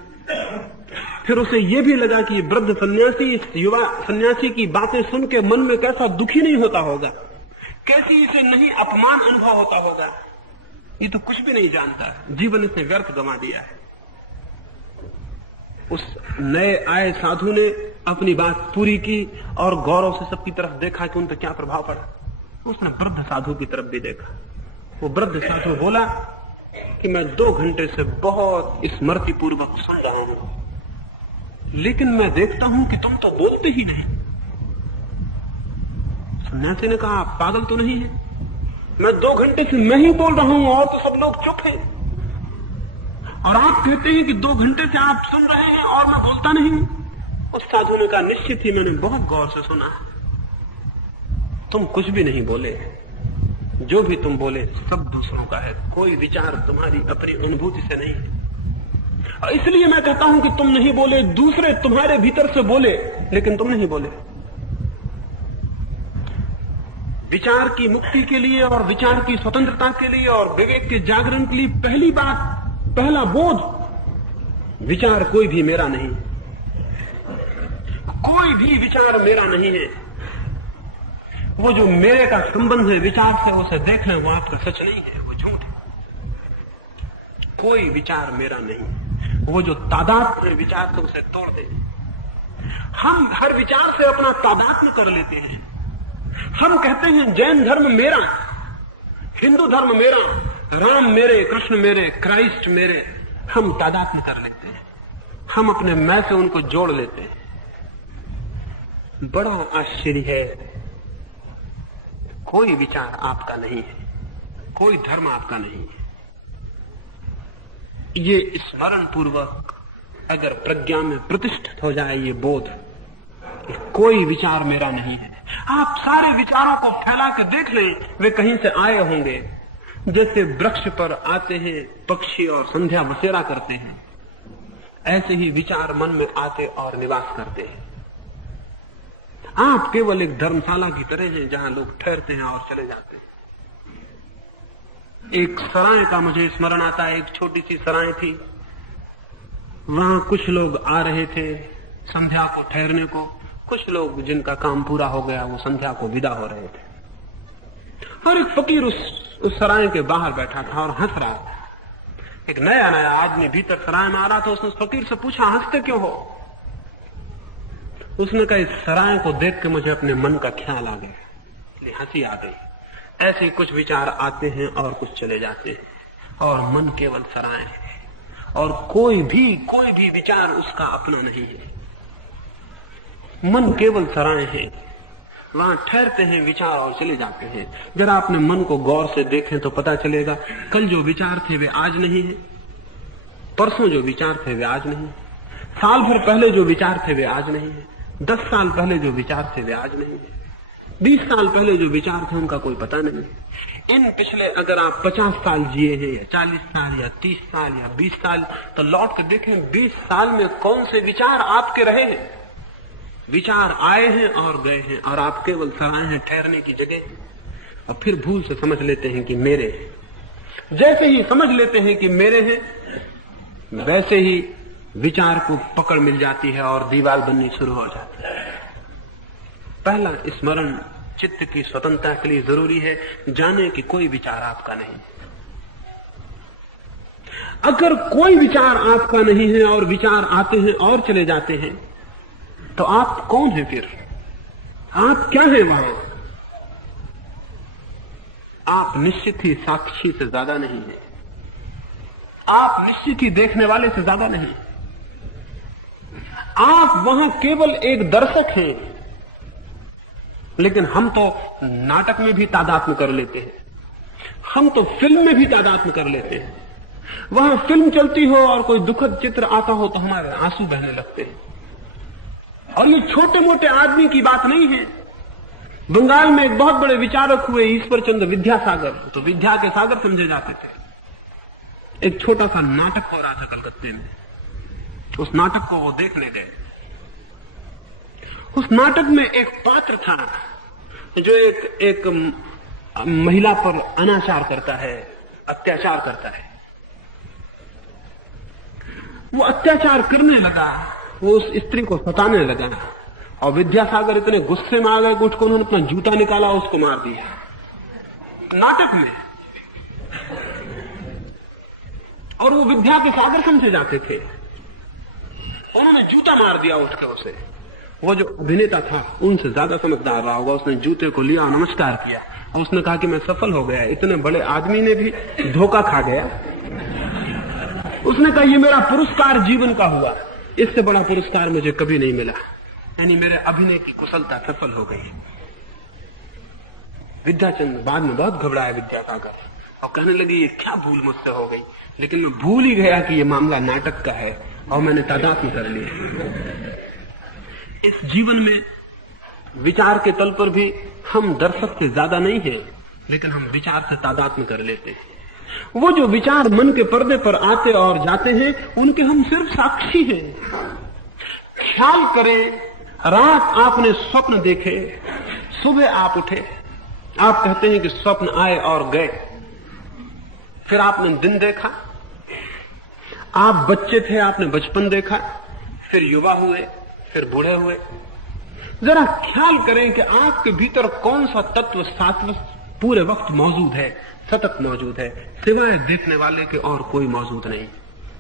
फिर उसे यह भी लगा कि ये वृद्ध सन्यासी इस युवा सन्यासी की बातें सुन के मन में कैसा दुखी नहीं होता होगा, कैसी इसे नहीं अपमान अनुभव होता होगा। ये तो कुछ भी नहीं जानता, जीवन इसने व्यर्थ गंवा दिया है। उस नए आए साधु ने अपनी बात पूरी की और गौरव से सबकी तरफ देखा कि उन पर क्या प्रभाव पड़ा। उसने वृद्ध साधु की तरफ भी देखा। वो वृद्ध साधु बोला कि मैं 2 घंटे से बहुत स्मृति पूर्वक सुन रहा हूं, लेकिन मैं देखता हूं कि तुम तो बोलते ही नहीं। सन्यासी ने कहा आप पागल तो नहीं है? मैं 2 घंटे से मैं ही बोल रहा हूं और तो सब लोग चुप हैं, और आप कहते हैं कि 2 घंटे से आप सुन रहे हैं और मैं बोलता नहीं। उस साधु ने कहा निश्चित ही मैंने बहुत गौर से सुना, तुम कुछ भी नहीं बोले, जो भी तुम बोले सब दूसरों का है, कोई विचार तुम्हारी अपनी अनुभूति से नहीं है। और इसलिए मैं कहता हूं कि तुम नहीं बोले, दूसरे तुम्हारे भीतर से बोले, लेकिन तुम नहीं बोले। विचार की मुक्ति के लिए और विचार की स्वतंत्रता के लिए और विवेक के जागरण के लिए पहली बात, पहला बोध, विचार कोई भी मेरा नहीं, कोई भी विचार मेरा नहीं है। वो जो मेरे का संबंध है विचार से, उसे देख लें, वो आपका सच नहीं है, वो झूठ है। कोई विचार मेरा नहीं। वो जो तादात्म्य है विचार से, उसे तोड़ दे। हम हर विचार से अपना तादात्म्य कर लेते हैं। हम कहते हैं जैन धर्म मेरा, हिंदू धर्म मेरा, राम मेरे, कृष्ण मेरे, क्राइस्ट मेरे। हम तादात्म्य कर लेते हैं, हम अपने मैं से उनको जोड़ लेते हैं। बड़ा आश्चर्य है, कोई विचार आपका नहीं है, कोई धर्म आपका नहीं है। ये स्मरण पूर्वक अगर प्रज्ञा में प्रतिष्ठित हो जाए ये बोध, कोई विचार मेरा नहीं है। आप सारे विचारों को फैला के देख लें, वे कहीं से आए होंगे। जैसे वृक्ष पर आते हैं पक्षी और संध्या बसेरा करते हैं, ऐसे ही विचार मन में आते और निवास करते हैं। आप केवल एक धर्मशाला की तरह हैं जहां लोग ठहरते हैं और चले जाते हैं। एक सराय का मुझे स्मरण आता है, एक छोटी सी सराय थी, वहां कुछ लोग आ रहे थे संध्या को ठहरने को, कुछ लोग जिनका काम पूरा हो गया वो संध्या को विदा हो रहे थे। और एक फकीर उस सराय के बाहर बैठा था और हंस रहा था। एक नया नया आदमी भीतर सराय में आ रहा था। उसने उस फकीर से पूछा, हंसते क्यों हो? उसने कहा, इस सराय को देख के मुझे अपने मन का ख्याल आ गया, इसलिए हंसी आ गई। ऐसे ही कुछ विचार आते हैं और कुछ चले जाते हैं, और मन केवल सराय है, और कोई भी विचार उसका अपना नहीं है। मन केवल सराय है, वहां ठहरते हैं विचार और चले जाते हैं। जरा अपने मन को गौर से देखें तो पता चलेगा, कल जो विचार थे वे आज नहीं है, परसों जो विचार थे वे आज नहीं है, साल भर पहले जो विचार थे वे आज नहीं है, 10 साल पहले जो विचार थे वे आज नहीं है, 20 साल पहले जो विचार थे उनका कोई पता नहीं। इन पिछले अगर आप 50 साल जिए हैं या 40 साल या 30 साल या 20 साल, तो लौट कर देखें 20 साल में कौन से विचार आपके रहे हैं। विचार आए हैं और गए हैं, और आप केवल सराय हैं, ठहरने की जगह। और फिर भूल से समझ लेते हैं कि मेरे हैं। जैसे ही समझ लेते हैं कि मेरे हैं, वैसे ही विचार को पकड़ मिल जाती है और दीवार बननी शुरू हो जाती है। पहला स्मरण चित्त की स्वतंत्रता के लिए जरूरी है, जाने कि कोई विचार आपका नहीं। अगर कोई विचार आपका नहीं है और विचार आते हैं और चले जाते हैं, तो आप कौन हैं फिर? आप क्या हैं वहां? आप निश्चित ही साक्षी से ज्यादा नहीं हैं, आप निश्चित ही देखने वाले से ज्यादा नहीं। आप वहां केवल एक दर्शक हैं। लेकिन हम तो नाटक में भी तादात्म्य कर लेते हैं, हम तो फिल्म में भी तादात्म्य कर लेते हैं। वहां फिल्म चलती हो और कोई दुखद चित्र आता हो तो हमारे आंसू बहने लगते हैं। और ये छोटे मोटे आदमी की बात नहीं है। बंगाल में एक बहुत बड़े विचारक हुए ईश्वर चंद्र विद्यासागर, तो विद्या के सागर समझे जाते थे। एक छोटा सा नाटक हो रहा था कलकत्ते में, उस नाटक को वो देखने गए। उस नाटक में एक पात्र था जो एक महिला पर अनाचार करता है, अत्याचार करता है। वो अत्याचार करने लगा, वो उस स्त्री को सताने लगा, और विद्यासागर इतने गुस्से में आ गए कि उठकर उन्होंने अपना जूता निकाला, उसको मार दिया नाटक में। और वो विद्या के सागर समझे जाते थे, उन्होंने जूता मार दिया उठ के उसे। वो जो अभिनेता था उनसे ज्यादा समझदार रहा होगा, उसने जूते को लिया, नमस्कार किया, और उसने कहा कि मैं सफल हो गया, इतने बड़े आदमी ने भी धोखा खा गया। उसने कहा ये मेरा पुरस्कार जीवन का हुआ, इससे बड़ा पुरस्कार मुझे कभी नहीं मिला। यानी मेरे अभिनय की कुशलता सफल हो गई। विद्याचंद्र बाद में बहुत घबराया विद्यासागर, और कहने लगी ये क्या भूल मुझसे हो गई, लेकिन मैं भूल ही गया कि ये मामला नाटक का है और मैंने तादात्म्य कर लिया। इस जीवन में विचार के तल पर भी हम दर्शक से ज्यादा नहीं है, लेकिन हम विचार से तादात्म्य कर लेते हैं। वो जो विचार मन के पर्दे पर आते और जाते हैं, उनके हम सिर्फ साक्षी हैं। ख्याल करें, रात आपने स्वप्न देखे, सुबह आप उठे, आप कहते हैं कि स्वप्न आए और गए। फिर आपने दिन देखा, आप बच्चे थे, आपने बचपन देखा, फिर युवा हुए, फिर बूढ़े हुए। जरा ख्याल करें कि आपके भीतर कौन सा तत्व सात्विक पूरे वक्त मौजूद है, सतत मौजूद है, सिवाय देखने वाले के और कोई मौजूद नहीं।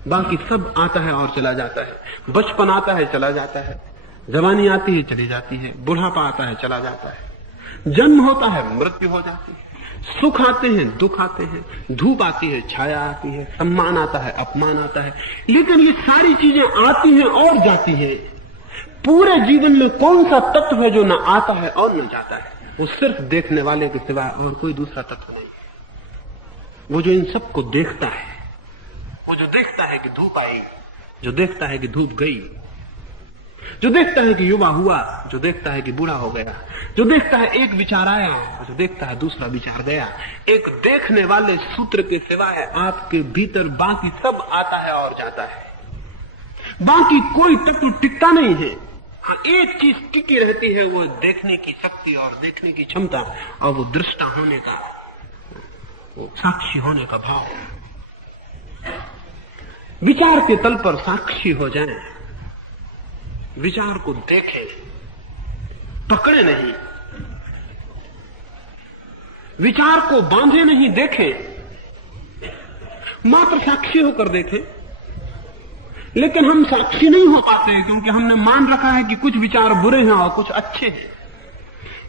बाकी सब आता है और चला जाता है। बचपन आता है, चला जाता है, जवानी आती है, चली जाती है, बुढ़ापा आता है, चला जाता है, जन्म होता है, मृत्यु हो जाती है, सुख आते हैं, दुख आते हैं, धूप आती है, छाया आती है, सम्मान आता है, अपमान आता है। लेकिन ये सारी चीजें आती हैं और जाती हैं। पूरे जीवन में कौन सा तत्व है जो न आता है और न जाता है? वो सिर्फ देखने वाले के सिवा और कोई दूसरा तत्व नहीं। वो जो इन सबको देखता है, वो जो देखता है कि धूप आई, जो देखता है कि धूप गई, जो देखता है कि युवा हुआ, जो देखता है कि बूढ़ा हो गया, जो देखता है एक विचार आया और जो देखता है दूसरा विचार गया, एक देखने वाले सूत्र के सिवाय आपके भीतर बाकी सब आता है और जाता है। बाकी कोई तत्व टिकता नहीं है। हाँ, एक चीज टिकी रहती है, वो देखने की शक्ति और देखने की क्षमता और वो दृष्टा होने का, वो साक्षी होने का भाव। विचार के तल पर साक्षी हो जाएं, विचार को देखें, पकड़े नहीं, विचार को बांधे नहीं, देखें, मात्र साक्षी होकर देखें। लेकिन हम साक्षी नहीं हो पाते क्योंकि हमने मान रखा है कि कुछ विचार बुरे हैं और कुछ अच्छे हैं।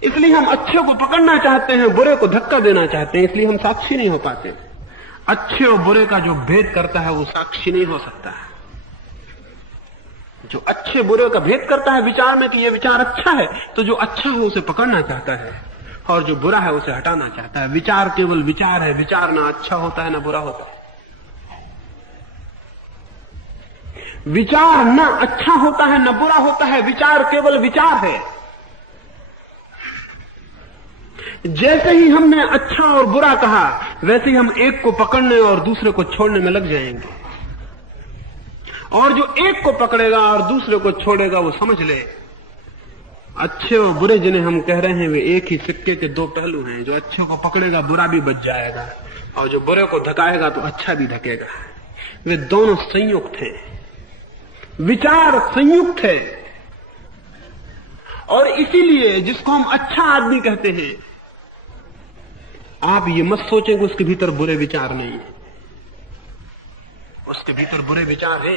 इसलिए हम अच्छे को पकड़ना चाहते हैं, बुरे को धक्का देना चाहते हैं, इसलिए हम साक्षी नहीं हो पाते। अच्छे और बुरे का जो भेद करता है वो साक्षी नहीं हो सकता है। जो अच्छे बुरे का भेद करता है विचार में कि ये विचार अच्छा है, तो जो अच्छा है उसे पकड़ना चाहता है और जो बुरा है उसे हटाना चाहता है। विचार केवल विचार है, विचार ना अच्छा होता है ना बुरा होता है। विचार ना अच्छा होता है ना बुरा होता है, विचार केवल विचार है। जैसे ही हमने अच्छा और बुरा कहा, वैसे ही हम एक को पकड़ने और दूसरे को छोड़ने में लग जाएंगे। और जो एक को पकड़ेगा और दूसरे को छोड़ेगा वो समझ ले, अच्छे और बुरे जिन्हें हम कह रहे हैं वे एक ही सिक्के के दो पहलू हैं। जो अच्छे को पकड़ेगा बुरा भी बच जाएगा और जो बुरे को धकाएगा तो अच्छा भी धकेगा। वे दोनों संयुक्त हैं, विचार संयुक्त है। और इसीलिए जिसको हम अच्छा आदमी कहते हैं, आप ये मत सोचें कि उसके भीतर बुरे विचार नहीं है। उसके भीतर बुरे विचार है।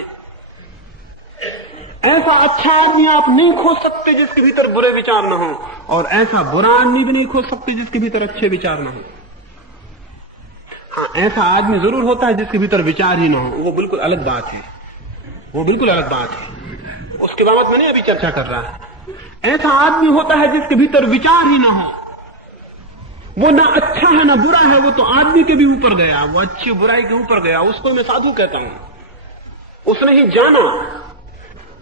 ऐसा अच्छा आदमी आप नहीं खोज सकते जिसके भीतर बुरे विचार ना हो, और ऐसा बुरा आदमी भी नहीं खोज सकते जिसके भीतर अच्छे विचार ना हो। हाँ, ऐसा आदमी जरूर होता है जिसके भीतर विचार ही ना हो, वो बिल्कुल अलग बात है। वो बिल्कुल अलग बात है, उसके बाबत मैंने अभी चर्चा कर रहा है। ऐसा आदमी होता है जिसके भीतर विचार ही ना हो, वो ना अच्छा है ना बुरा है, वो तो आदमी के भी ऊपर गया, वो अच्छी बुराई के ऊपर गया। उसको मैं साधु कहता हूं। उसने ही जाना।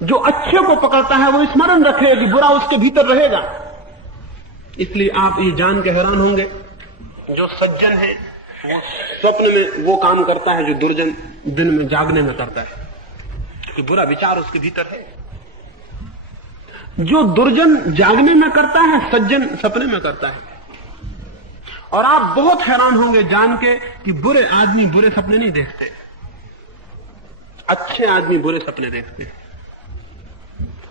जो अच्छे को पकड़ता है वो स्मरण रखे कि बुरा उसके भीतर रहेगा। इसलिए आप ये जान के हैरान होंगे, जो सज्जन है वो स्वप्न में वो काम करता है जो दुर्जन दिन में जागने में करता है, कि बुरा विचार उसके भीतर है। जो दुर्जन जागने में करता है, सज्जन सपने में करता है। और आप बहुत हैरान होंगे जान के कि बुरे आदमी बुरे सपने नहीं देखते, अच्छे आदमी बुरे सपने देखते।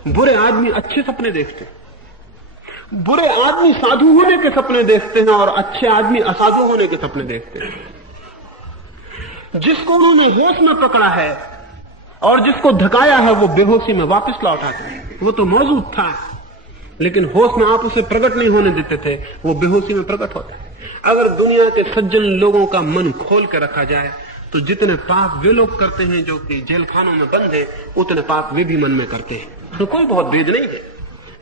बुरे आदमी अच्छे सपने देखते। बुरे आदमी साधु होने के सपने देखते हैं और अच्छे आदमी असाधु होने के सपने देखते हैं। जिसको उन्होंने होश में पकड़ा है और जिसको धकाया है, वो बेहोशी में वापस लौट आता है। वो तो मौजूद था, लेकिन होश में आप उसे प्रकट नहीं होने देते थे, वो बेहोशी में प्रकट होता है। अगर दुनिया के सज्जन लोगों का मन खोल कर रखा जाए तो जितने पाप वे लोग करते हैं जो कि जेल खानों में बंद है, उतने पाप वे भी मन में करते हैं। तो कोई बहुत भेद नहीं है।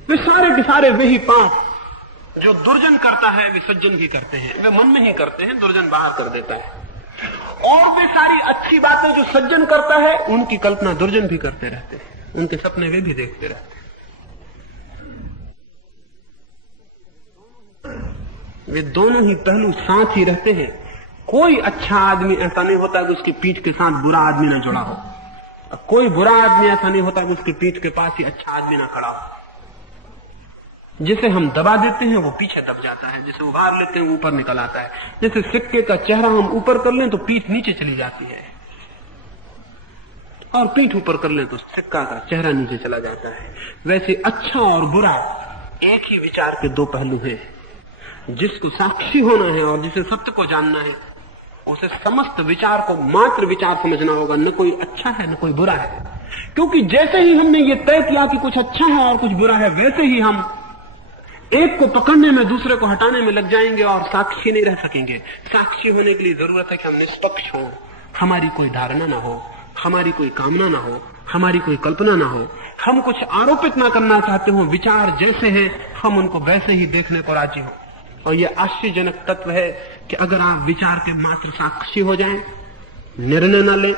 वे सारे के सारे वही पाप जो दुर्जन करता है वे सज्जन भी करते हैं। वे मन में ही करते हैं, दुर्जन बाहर कर देता है। और वे सारी अच्छी बातें जो सज्जन करता है उनकी कल्पना दुर्जन भी करते रहते हैं, उनके सपने वे भी देखते रहते हैं। वे दोनों ही पहलू साथ ही रहते हैं। कोई अच्छा आदमी ऐसा नहीं होता कि उसकी पीठ के साथ बुरा आदमी ना जुड़ा हो, कोई बुरा आदमी ऐसा नहीं होता कि उसकी पीठ के पास ही अच्छा आदमी ना खड़ा हो। जिसे हम दबा देते हैं वो पीछे दब जाता है, जिसे उभार लेते हैं ऊपर निकल आता है। जैसे सिक्के का चेहरा हम ऊपर कर लें तो पीठ नीचे चली जाती है, और पीठ ऊपर कर लें तो सिक्का का चेहरा नीचे चला जाता है। वैसे अच्छा और बुरा एक ही विचार के दो पहलू हैं। जिसको साक्षी होना है और जिसे सत्य को जानना है, उसे समस्त विचार को मात्र विचार समझना होगा, न कोई अच्छा है न कोई बुरा है। क्योंकि जैसे ही हमने ये तय किया कि कुछ अच्छा है और कुछ बुरा है, वैसे ही हम एक को पकड़ने में दूसरे को हटाने में लग जाएंगे और साक्षी नहीं रह सकेंगे। साक्षी होने के लिए जरूरत है कि हम निष्पक्ष हो, हमारी कोई धारणा ना हो, हमारी कोई कामना ना हो, हमारी कोई कल्पना ना हो, हम कुछ आरोपित ना करना चाहते हो, विचार जैसे हैं हम उनको वैसे ही देखने को राजी हो। और यह आश्चर्यजनक तत्व है कि अगर आप विचार के मात्र साक्षी हो जाएं, निर्णय ना लें,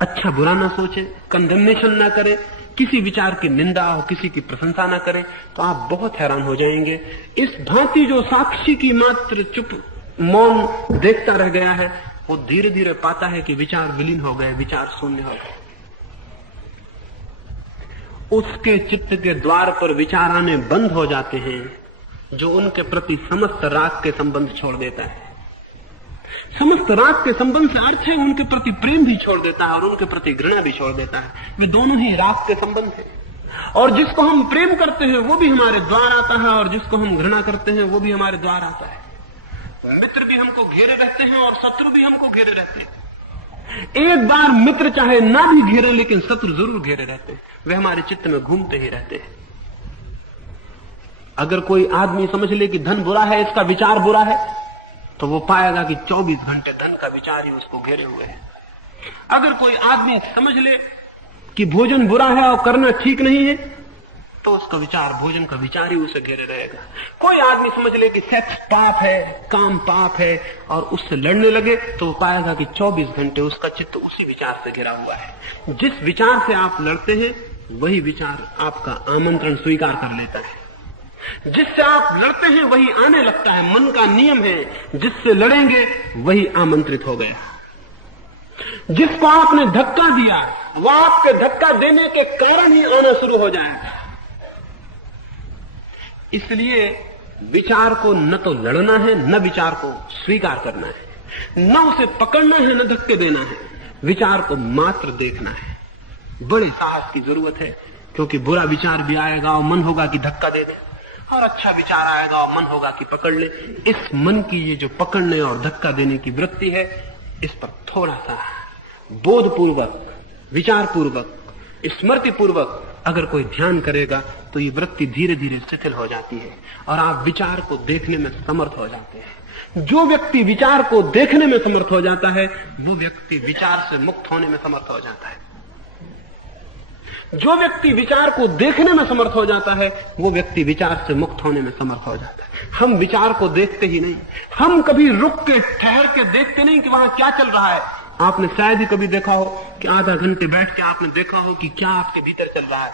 अच्छा बुरा ना सोचें, कंडेमनेशन ना करें, किसी विचार की निंदा और किसी की प्रशंसा ना करें, तो आप बहुत हैरान हो जाएंगे। इस भांति जो साक्षी की मात्र चुप मौन देखता रह गया है, वो धीरे धीरे पाता है कि विचार विलीन हो गए, विचार शून्य हो गए। उसके चित्त के द्वार पर विचार आने बंद हो जाते हैं, जो उनके प्रति समस्त राग के संबंध छोड़ देता है। समस्त राग के संबंध से अर्थ है उनके प्रति प्रेम भी छोड़ देता है और उनके प्रति घृणा भी छोड़ देता है। वे दोनों ही राग के संबंध हैं। और जिसको हम प्रेम करते हैं वो भी हमारे द्वार आता है, और जिसको हम घृणा करते हैं वो भी हमारे द्वार आता है। मित्र भी हमको घेरे रहते हैं और शत्रु भी हमको घेरे रहते हैं। एक बार मित्र चाहे ना भी घेरे, लेकिन शत्रु जरूर घेरे रहते हैं। वे हमारे चित्त में घूमते ही रहते हैं। अगर कोई आदमी समझ ले कि धन बुरा है, इसका विचार बुरा है, तो वो पाएगा कि 24 घंटे धन का विचार ही उसको घेरे हुए है। अगर कोई आदमी समझ ले कि भोजन बुरा है और करना ठीक नहीं है, तो उसका विचार, भोजन का विचार ही उसे घेरे रहेगा। कोई आदमी समझ ले कि सेक्स पाप है, काम पाप है, और उससे लड़ने लगे, तो वो पाएगा कि 24 घंटे उसका चित्त उसी विचार से घिरा हुआ है। जिस विचार से आप लड़ते हैं वही विचार आपका आमंत्रण स्वीकार कर लेता है। जिससे आप लड़ते हैं वही आने लगता है। मन का नियम है, जिससे लड़ेंगे वही आमंत्रित हो गया। जिसको आपने धक्का दिया वह आपके धक्का देने के कारण ही आना शुरू हो जाएगा। इसलिए विचार को न तो लड़ना है, न विचार को स्वीकार करना है, न उसे पकड़ना है, न धक्के देना है। विचार को मात्र देखना है। बड़े साहस की जरूरत है, क्योंकि बुरा विचार भी आएगा और मन होगा कि धक्का दे दे, और अच्छा विचार आएगा और मन होगा कि पकड़ ले। इस मन की ये जो पकड़ने और धक्का देने की वृत्ति है, इस पर थोड़ा सा बोधपूर्वक, विचारपूर्वक, स्मृतिपूर्वक अगर कोई ध्यान करेगा, तो ये वृत्ति धीरे धीरे शिथिल हो जाती है और आप विचार को देखने में समर्थ हो जाते हैं। जो व्यक्ति विचार को देखने में समर्थ हो जाता है, वो व्यक्ति विचार से मुक्त होने में समर्थ हो जाता है। जो व्यक्ति विचार को देखने में समर्थ हो जाता है, वो व्यक्ति विचार से मुक्त होने में समर्थ हो जाता है। हम विचार को देखते ही नहीं, हम कभी रुक के ठहर के देखते नहीं कि वहां क्या चल रहा है। आपने शायद ही कभी देखा हो कि आधा घंटे बैठ के आपने देखा हो कि क्या आपके भीतर चल रहा है।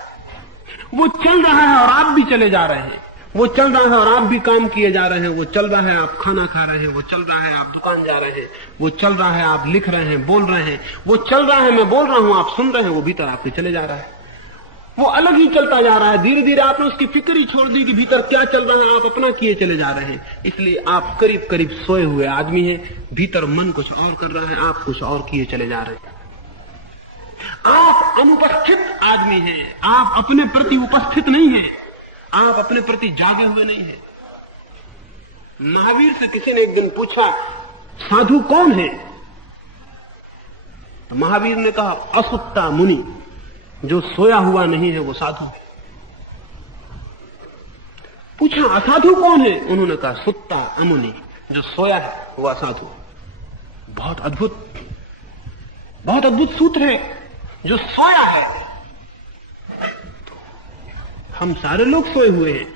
वो चल रहा है और आप भी चले जा रहे हैं। वो चल रहा है और आप भी काम किए जा रहे हैं। वो चल रहा है, आप खाना खा रहे हैं। वो चल रहा है, आप दुकान जा रहे हैं। वो चल रहा है, आप लिख रहे हैं, बोल रहे हैं। वो चल रहा है, मैं बोल रहा हूं, आप सुन रहे हैं। वो भीतर आपके चले जा रहा है। वो अलग ही चलता जा रहा है। धीरे धीरे आपने उसकी फिक्र ही छोड़ दी कि भीतर क्या चल रहा है, आप अपना किए चले जा रहे हैं। इसलिए आप करीब करीब सोए हुए आदमी हैं। भीतर मन कुछ और कर रहा है, आप कुछ और किए चले जा रहे हैं। आप अनुपस्थित आदमी हैं। आप अपने प्रति उपस्थित नहीं हैं। आप अपने प्रति जागे हुए नहीं हैं। महावीर से किसी ने एक दिन पूछा, साधु कौन है? तो महावीर ने कहा, असुत्ता मुनि, जो सोया हुआ नहीं है वो साधु है। पूछा, असाधु कौन है? उन्होंने कहा, सुत्ता अमुनि, जो सोया है वो असाधु। बहुत अद्भुत सूत्र है। जो सोया है, हम सारे लोग सोए हुए हैं।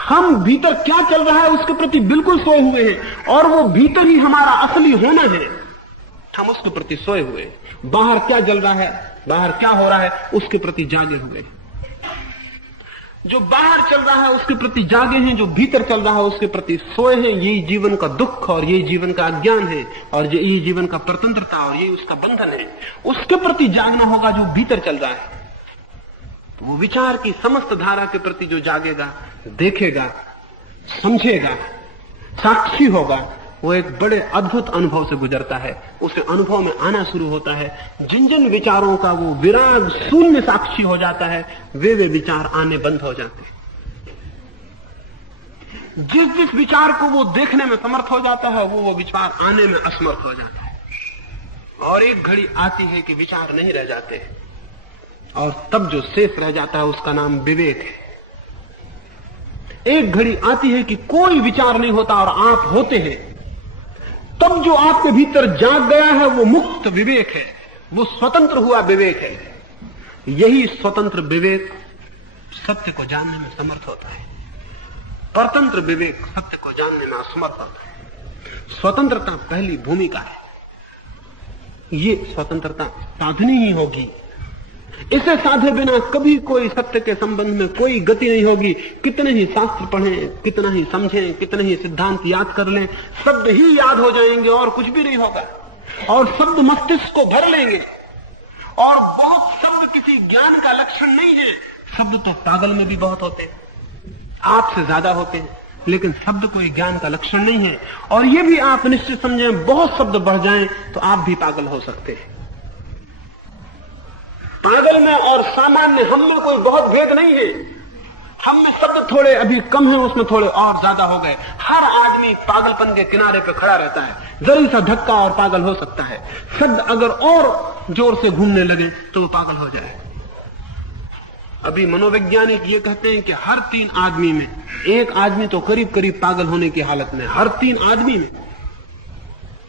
हम भीतर क्या चल रहा है उसके प्रति बिल्कुल सोए हुए हैं, और वो भीतर ही हमारा असली होना है। हम उसके प्रति सोए हुए हैं। बाहर क्या चल रहा है, बाहर क्या हो रहा है, उसके प्रति जागे हुए। जो बाहर चल रहा है उसके प्रति जागे हैं, जो भीतर चल रहा है उसके प्रति सोए हैं। यही जीवन का दुख और यही जीवन का अज्ञान है, और यही जीवन का स्वतंत्रता और यही उसका बंधन है। उसके प्रति जागना होगा जो भीतर चल रहा है। तो वो विचार की समस्त धारा के प्रति जो जागेगा, देखेगा, समझेगा, साक्षी होगा, वो एक बड़े अद्भुत अनुभव से गुजरता है। उसे अनुभव में आना शुरू होता है। जिन जिन विचारों का वो विराग शून्य साक्षी हो जाता है, वे विचार आने बंद हो जाते हैं। जिस जिस विचार को वो देखने में समर्थ हो जाता है, वो विचार आने में असमर्थ हो जाता है। और एक घड़ी आती है कि विचार नहीं रह जाते, और तब जो शेष रह जाता है उसका नाम विवेक है। एक घड़ी आती है कि कोई विचार नहीं होता और आप होते हैं। तब जो आपके भीतर जाग गया है वो मुक्त विवेक है। वो स्वतंत्र हुआ विवेक है। यही स्वतंत्र विवेक सत्य को जानने में समर्थ होता है। परतंत्र विवेक सत्य को जानने में असमर्थ होता है। स्वतंत्रता पहली भूमिका है। ये स्वतंत्रता साधनी ही होगी। इसे साधे बिना कभी कोई सत्य के संबंध में कोई गति नहीं होगी। कितने ही शास्त्र पढ़ें, कितना ही समझें, कितने ही सिद्धांत याद कर लें, शब्द ही याद हो जाएंगे और कुछ भी नहीं होगा। और शब्द मस्तिष्क को भर लेंगे। और बहुत शब्द किसी ज्ञान का लक्षण नहीं है। शब्द तो पागल में भी बहुत होते हैं, आपसे ज्यादा होते हैं, लेकिन शब्द कोई ज्ञान का लक्षण नहीं है। और ये भी आप निश्चित समझें, बहुत शब्द बढ़ जाएं तो आप भी पागल हो सकते हैं। पागल में और सामान्य हम में कोई बहुत भेद नहीं है। हम में शब्द थोड़े अभी कम है, उसमें थोड़े और ज्यादा हो गए। हर आदमी पागलपन के किनारे पे खड़ा रहता है। जरा सा धक्का और पागल हो सकता है। शब्द अगर और जोर से घूमने लगे तो वो पागल हो जाए। अभी मनोवैज्ञानिक ये कहते हैं कि हर 3 आदमी में एक आदमी तो करीब करीब पागल होने की हालत में। हर 3 आदमी में,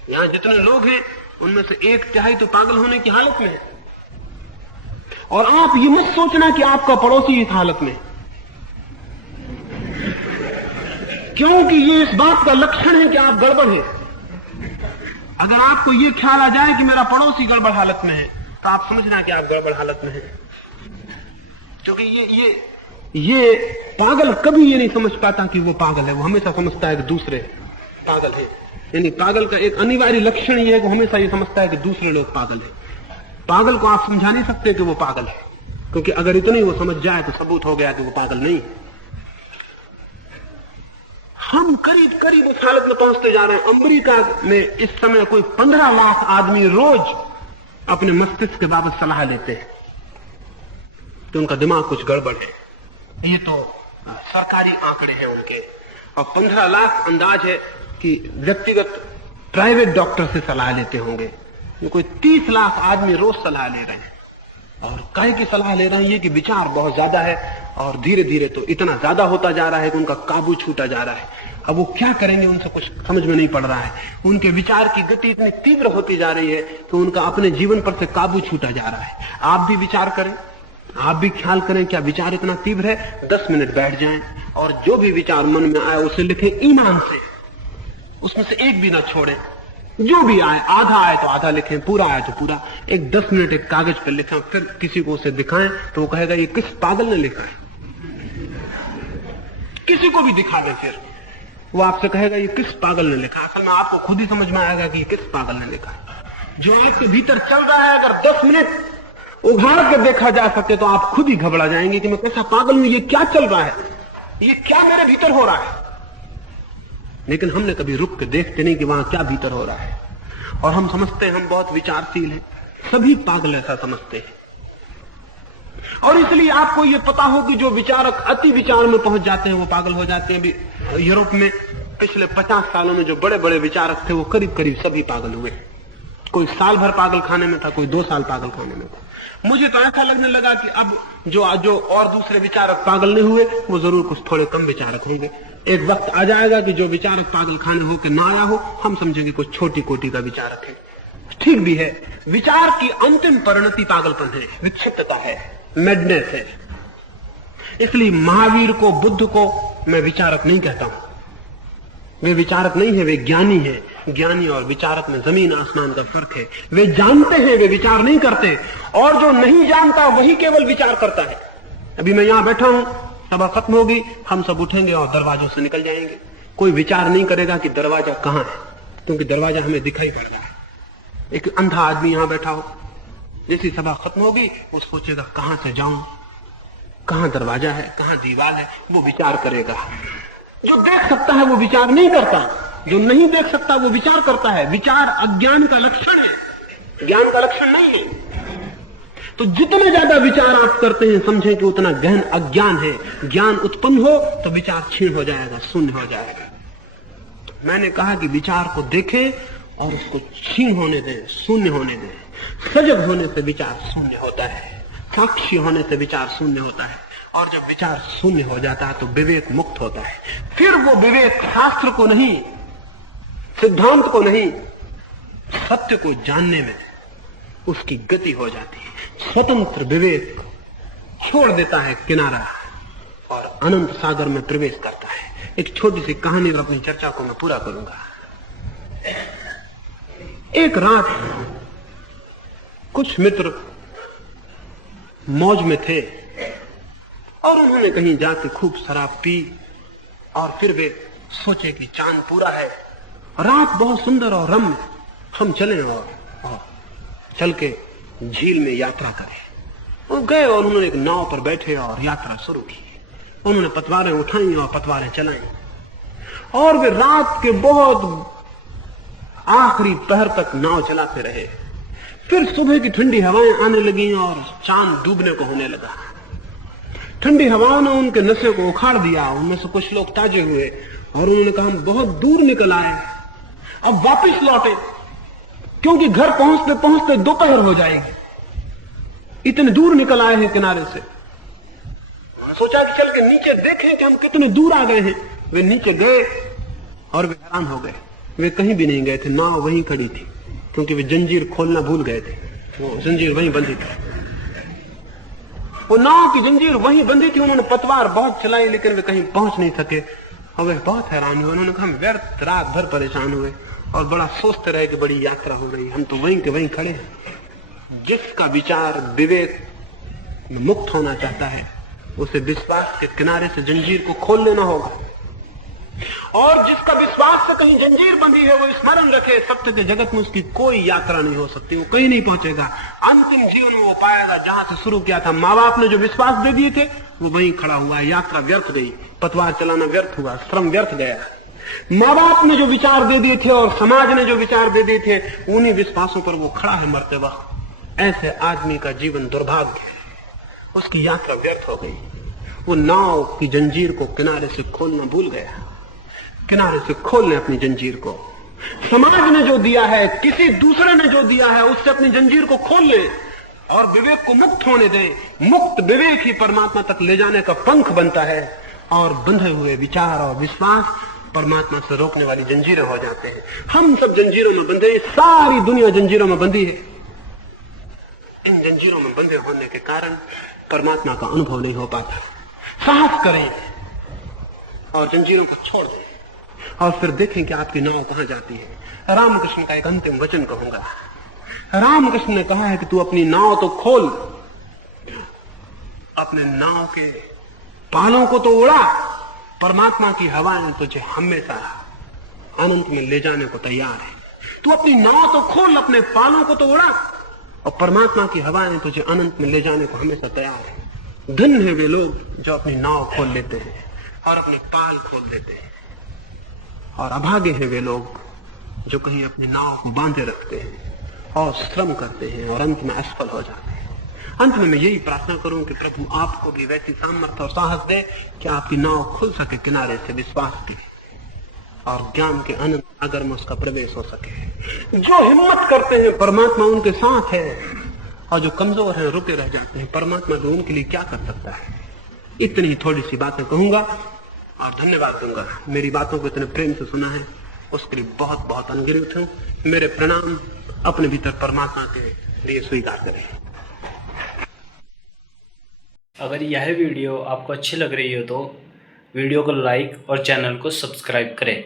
यहां जितने लोग हैं उनमें से 1/3 तो पागल होने की हालत में है। और आप ये मत सोचना कि आपका पड़ोसी इस हालत में, क्योंकि ये इस बात का लक्षण है कि आप गड़बड़ है। अगर आपको ये ख्याल आ जाए कि मेरा पड़ोसी गड़बड़ हालत में है तो आप समझना कि आप गड़बड़ हालत में हैं। क्योंकि ये पागल कभी ये नहीं समझ पाता कि वो पागल है। वो हमेशा समझता है कि दूसरे पागल है। यानी पागल का एक अनिवार्य लक्षण ये है कि हमेशा ये समझता है कि दूसरे लोग पागल है। पागल को आप समझा नहीं सकते कि वो पागल है, क्योंकि अगर इतना ही वो समझ जाए तो सबूत हो गया कि वो पागल नहीं है। हम करीब करीब उस हालत में पहुंचते जा रहे हैं। अमेरिका में इस समय कोई 15 लाख आदमी रोज अपने मस्तिष्क के बाबत सलाह लेते हैं कि उनका दिमाग कुछ गड़बड़ है। ये तो सरकारी आंकड़े हैं उनके। और 15 लाख अंदाज है कि व्यक्तिगत प्राइवेट डॉक्टर से सलाह लेते होंगे। कोई 30 लाख आदमी रोज सलाह ले रहे हैं। और काहे की सलाह ले रहे हैं? ये कि विचार बहुत ज्यादा है और धीरे धीरे तो इतना ज्यादा होता जा रहा है कि उनका काबू छूटा जा रहा है। अब वो क्या करेंगे उनसे कुछ समझ में नहीं पड़ रहा है। उनके विचार की गति इतनी तीव्र होती जा रही है कि उनका अपने जीवन पर से काबू छूटा जा रहा है। आप भी विचार करें, आप भी ख्याल करें, क्या विचार इतना तीव्र है? 10 मिनट बैठ जाएं और जो भी विचार मन में आए उसे लिखें ईमान से, उसमें से एक भी ना छोड़ें। जो भी आए, आधा आए तो आधा लिखें, पूरा आए तो पूरा। एक 10 मिनट एक कागज पर लिखें, फिर किसी को उसे दिखाएं तो वो कहेगा ये किस पागल ने लिखा है। किसी को भी दिखा दें, फिर वो आपसे कहेगा ये किस पागल ने लिखा। असल में आपको खुद ही समझ में आएगा कि ये किस पागल ने लिखा है। जो आपके भीतर चल रहा है अगर 10 मिनट उघाड़ के देखा जा सके तो आप खुद ही घबरा जाएंगे कि मैं कैसा पागल हूं, ये क्या चल रहा है, ये क्या मेरे भीतर हो रहा है। लेकिन हमने कभी रुक के देखते नहीं कि वहां क्या भीतर हो रहा है। और हम समझते हैं हम बहुत विचारशील हैं। सभी पागल ऐसा समझते हैं। और इसलिए आपको यह पता हो कि जो विचारक अति विचार में पहुंच जाते हैं वो पागल हो जाते हैं। अभी यूरोप में पिछले 50 सालों में जो बड़े बड़े विचारक थे वो करीब करीब सभी पागल हुए। कोई साल भर पागल खाने में था, कोई 2 साल पागल खाने में था। मुझे तो ऐसा लगने लगा कि अब जो और दूसरे विचारक पागल नहीं हुए वो जरूर कुछ थोड़े कम विचारक होंगे। एक वक्त आ जाएगा कि जो विचारक पागल खाने होकर ना आया हो हम समझेंगे कुछ छोटी कोटि का विचारक है। ठीक भी है। विचार की अंतिम परिणति पागलपन है, विक्षिप्तता है, मैडनेस है। इसलिए महावीर को, बुद्ध को मैं विचारक नहीं कहता हूं। वे विचारक नहीं है, वे ज्ञानी है। ज्ञानी और विचारक में जमीन आसमान का फर्क है। वे जानते हैं, वे विचार नहीं करते। और जो नहीं जानता वही केवल विचार करता है। अभी मैं यहां बैठा हूं, सभा खत्म होगी, हम सब उठेंगे और दरवाजों से निकल जाएंगे। कोई विचार नहीं करेगा कि दरवाजा कहां है, क्योंकि दरवाजा हमें दिखाई पड़ रहा है। एक अंधा आदमी यहां बैठा हो, जैसी सभा खत्म होगी वो सोचेगा कहां से जाऊं, कहां दरवाजा है, कहां दीवार है, वो विचार करेगा। जो देख सकता है वो विचार नहीं करता, जो नहीं देख सकता वो विचार करता है। विचार अज्ञान का लक्षण है, ज्ञान का लक्षण नहीं है। तो जितने ज्यादा विचार आप करते हैं समझें कि उतना गहन अज्ञान है। ज्ञान उत्पन्न हो तो विचार क्षीण हो जाएगा, शून्य हो जाएगा। मैंने कहा कि विचार को देखें और उसको क्षीण होने दें, शून्य होने दें। सजग होने से विचार शून्य होता है, साक्षी होने से विचार शून्य होता है। और जब विचार शून्य हो जाता है तो विवेक मुक्त होता है। फिर वो विवेक शास्त्र को नहीं, सिद्धांत को नहीं, सत्य को जानने में उसकी गति हो जाती है। स्वतंत्र विवेक छोड़ देता है किनारा और अनंत सागर में प्रवेश करता है। एक छोटी सी कहानी और अपनी चर्चा को मैं पूरा करूंगा। एक रात कुछ मित्र मौज में थे और उन्होंने कहीं जाके खूब शराब पी और फिर वे सोचे कि चांद पूरा है, रात बहुत सुंदर और रम्य, हम चलें और चल के झील में यात्रा करें। वो गए और उन्होंने एक नाव पर बैठे और यात्रा शुरू की। उन्होंने पतवारें उठाई और पतवारें चलाई और वे रात के बहुत आखिरी पहर तक नाव चलाते रहे। फिर सुबह की ठंडी हवाएं आने लगी और चांद डूबने को होने लगा। ठंडी हवाओं ने उनके नशे को उखाड़ दिया। उनमें से कुछ लोग ताजे हुए और उन्होंने कहा हम बहुत दूर निकल आए, अब वापस लौटे, क्योंकि घर पहुंचते पहुंचते दोपहर हो जाएगी। इतने दूर निकल आए हैं किनारे से। सोचा कि चल के नीचे देखें कि हम कितने दूर आ गए हैं। वे नीचे गए और वे हैरान हो गए। वे कहीं भी नहीं गए थे, नाव वहीं खड़ी थी, क्योंकि वे जंजीर खोलना भूल गए थे। वो जंजीर वहीं बंधी थी, वो नाव की जंजीर वहीं बंधी थी। उन्होंने पतवार बहुत चलाई लेकिन वे कहीं पहुंच नहीं सके और वे बहुत हैरान हुए। उन्होंने कहा हम व्यर्थ रात भर परेशान हुए और बड़ा सोचते रहे कि बड़ी यात्रा हो रही, हम तो वहीं के वहीं खड़े हैं। जिसका विचार विवेक में मुक्त होना चाहता है उसे विश्वास के किनारे से जंजीर को खोल लेना होगा, और जिसका विश्वास से कहीं जंजीर बंधी है वो स्मरण रखे सत्य के जगत में उसकी कोई यात्रा नहीं हो सकती, वो कहीं नहीं पहुंचेगा। अंतिम जीवन वो पाएगा जहां से शुरू किया था। माँ बाप ने जो विश्वास दे दिए थे वो वहीं खड़ा हुआ है। यात्रा व्यर्थ गई, पतवार चलाना व्यर्थ हुआ, श्रम व्यर्थ गया। माँ बाप ने जो विचार दे दिए थे और समाज ने जो विचार दे दिए थे उन्हीं विश्वासों पर वो खड़ा है मरते वक्त। ऐसे आदमी का जीवन दुर्भाग्य है, उसकी यात्रा व्यर्थ हो गई। वो नाव की जंजीर को किनारे से खोलना भूल गया। किनारे से खोल ले अपनी जंजीर को। समाज ने जो दिया है, किसी दूसरे ने जो दिया है, उससे अपनी जंजीर को खोल ले और विवेक को मुक्त होने दे। मुक्त विवेक ही परमात्मा तक ले जाने का पंख बनता है और बंधे हुए विचार और विश्वास परमात्मा से रोकने वाली जंजीरें हो जाते हैं। हम सब जंजीरों में बंधे हैं, सारी दुनिया जंजीरों में बंधी है। इन जंजीरों में बंधे होने के कारण परमात्मा का अनुभव नहीं हो पाता। साहस करें और जंजीरों को छोड़ दें और फिर देखें कि आपकी नाव कहां जाती है। रामकृष्ण का एक अंतिम वचन कहूंगा। रामकृष्ण ने कहा है कि तू अपनी नाव तो खोल, अपने नाव के पालों को तो उड़ा, परमात्मा की हवाएं तुझे हमेशा अनंत में ले जाने को तैयार है। तू अपनी नाव तो खोल, अपने पालों को तो उड़ा और परमात्मा की हवाएं तुझे अनंत में ले जाने को हमेशा तैयार है। धन्य है वे लोग जो अपनी नाव खोल लेते हैं और अपने पाल खोल देते हैं, और अभागे हैं वे लोग जो कहीं अपनी नाव को बांधे रखते हैं और श्रम करते हैं और अंत में असफल हो जाते हैं। अंत में मैं यही प्रार्थना करूं कि प्रभु आपको भी वैसी सामर्थ्य और साहस दे कि आपकी नाव खुल सके किनारे से विश्वास की, और ज्ञान के अनंत सागर में उसका प्रवेश हो सके। जो हिम्मत करते हैं परमात्मा उनके साथ है, और जो कमजोर हैं रुके रह जाते हैं, परमात्मा भी उनके लिए क्या कर सकता है। इतनी ही थोड़ी सी बातें कहूंगा और धन्यवाद दूंगा। मेरी बातों को इतने प्रेम से सुना है उसके लिए बहुत बहुत अनगिनत हूं। मेरे प्रणाम अपने भीतर परमात्मा के लिए स्वीकार करें। अगर यह वीडियो आपको अच्छी लग रही हो तो वीडियो को लाइक और चैनल को सब्सक्राइब करें।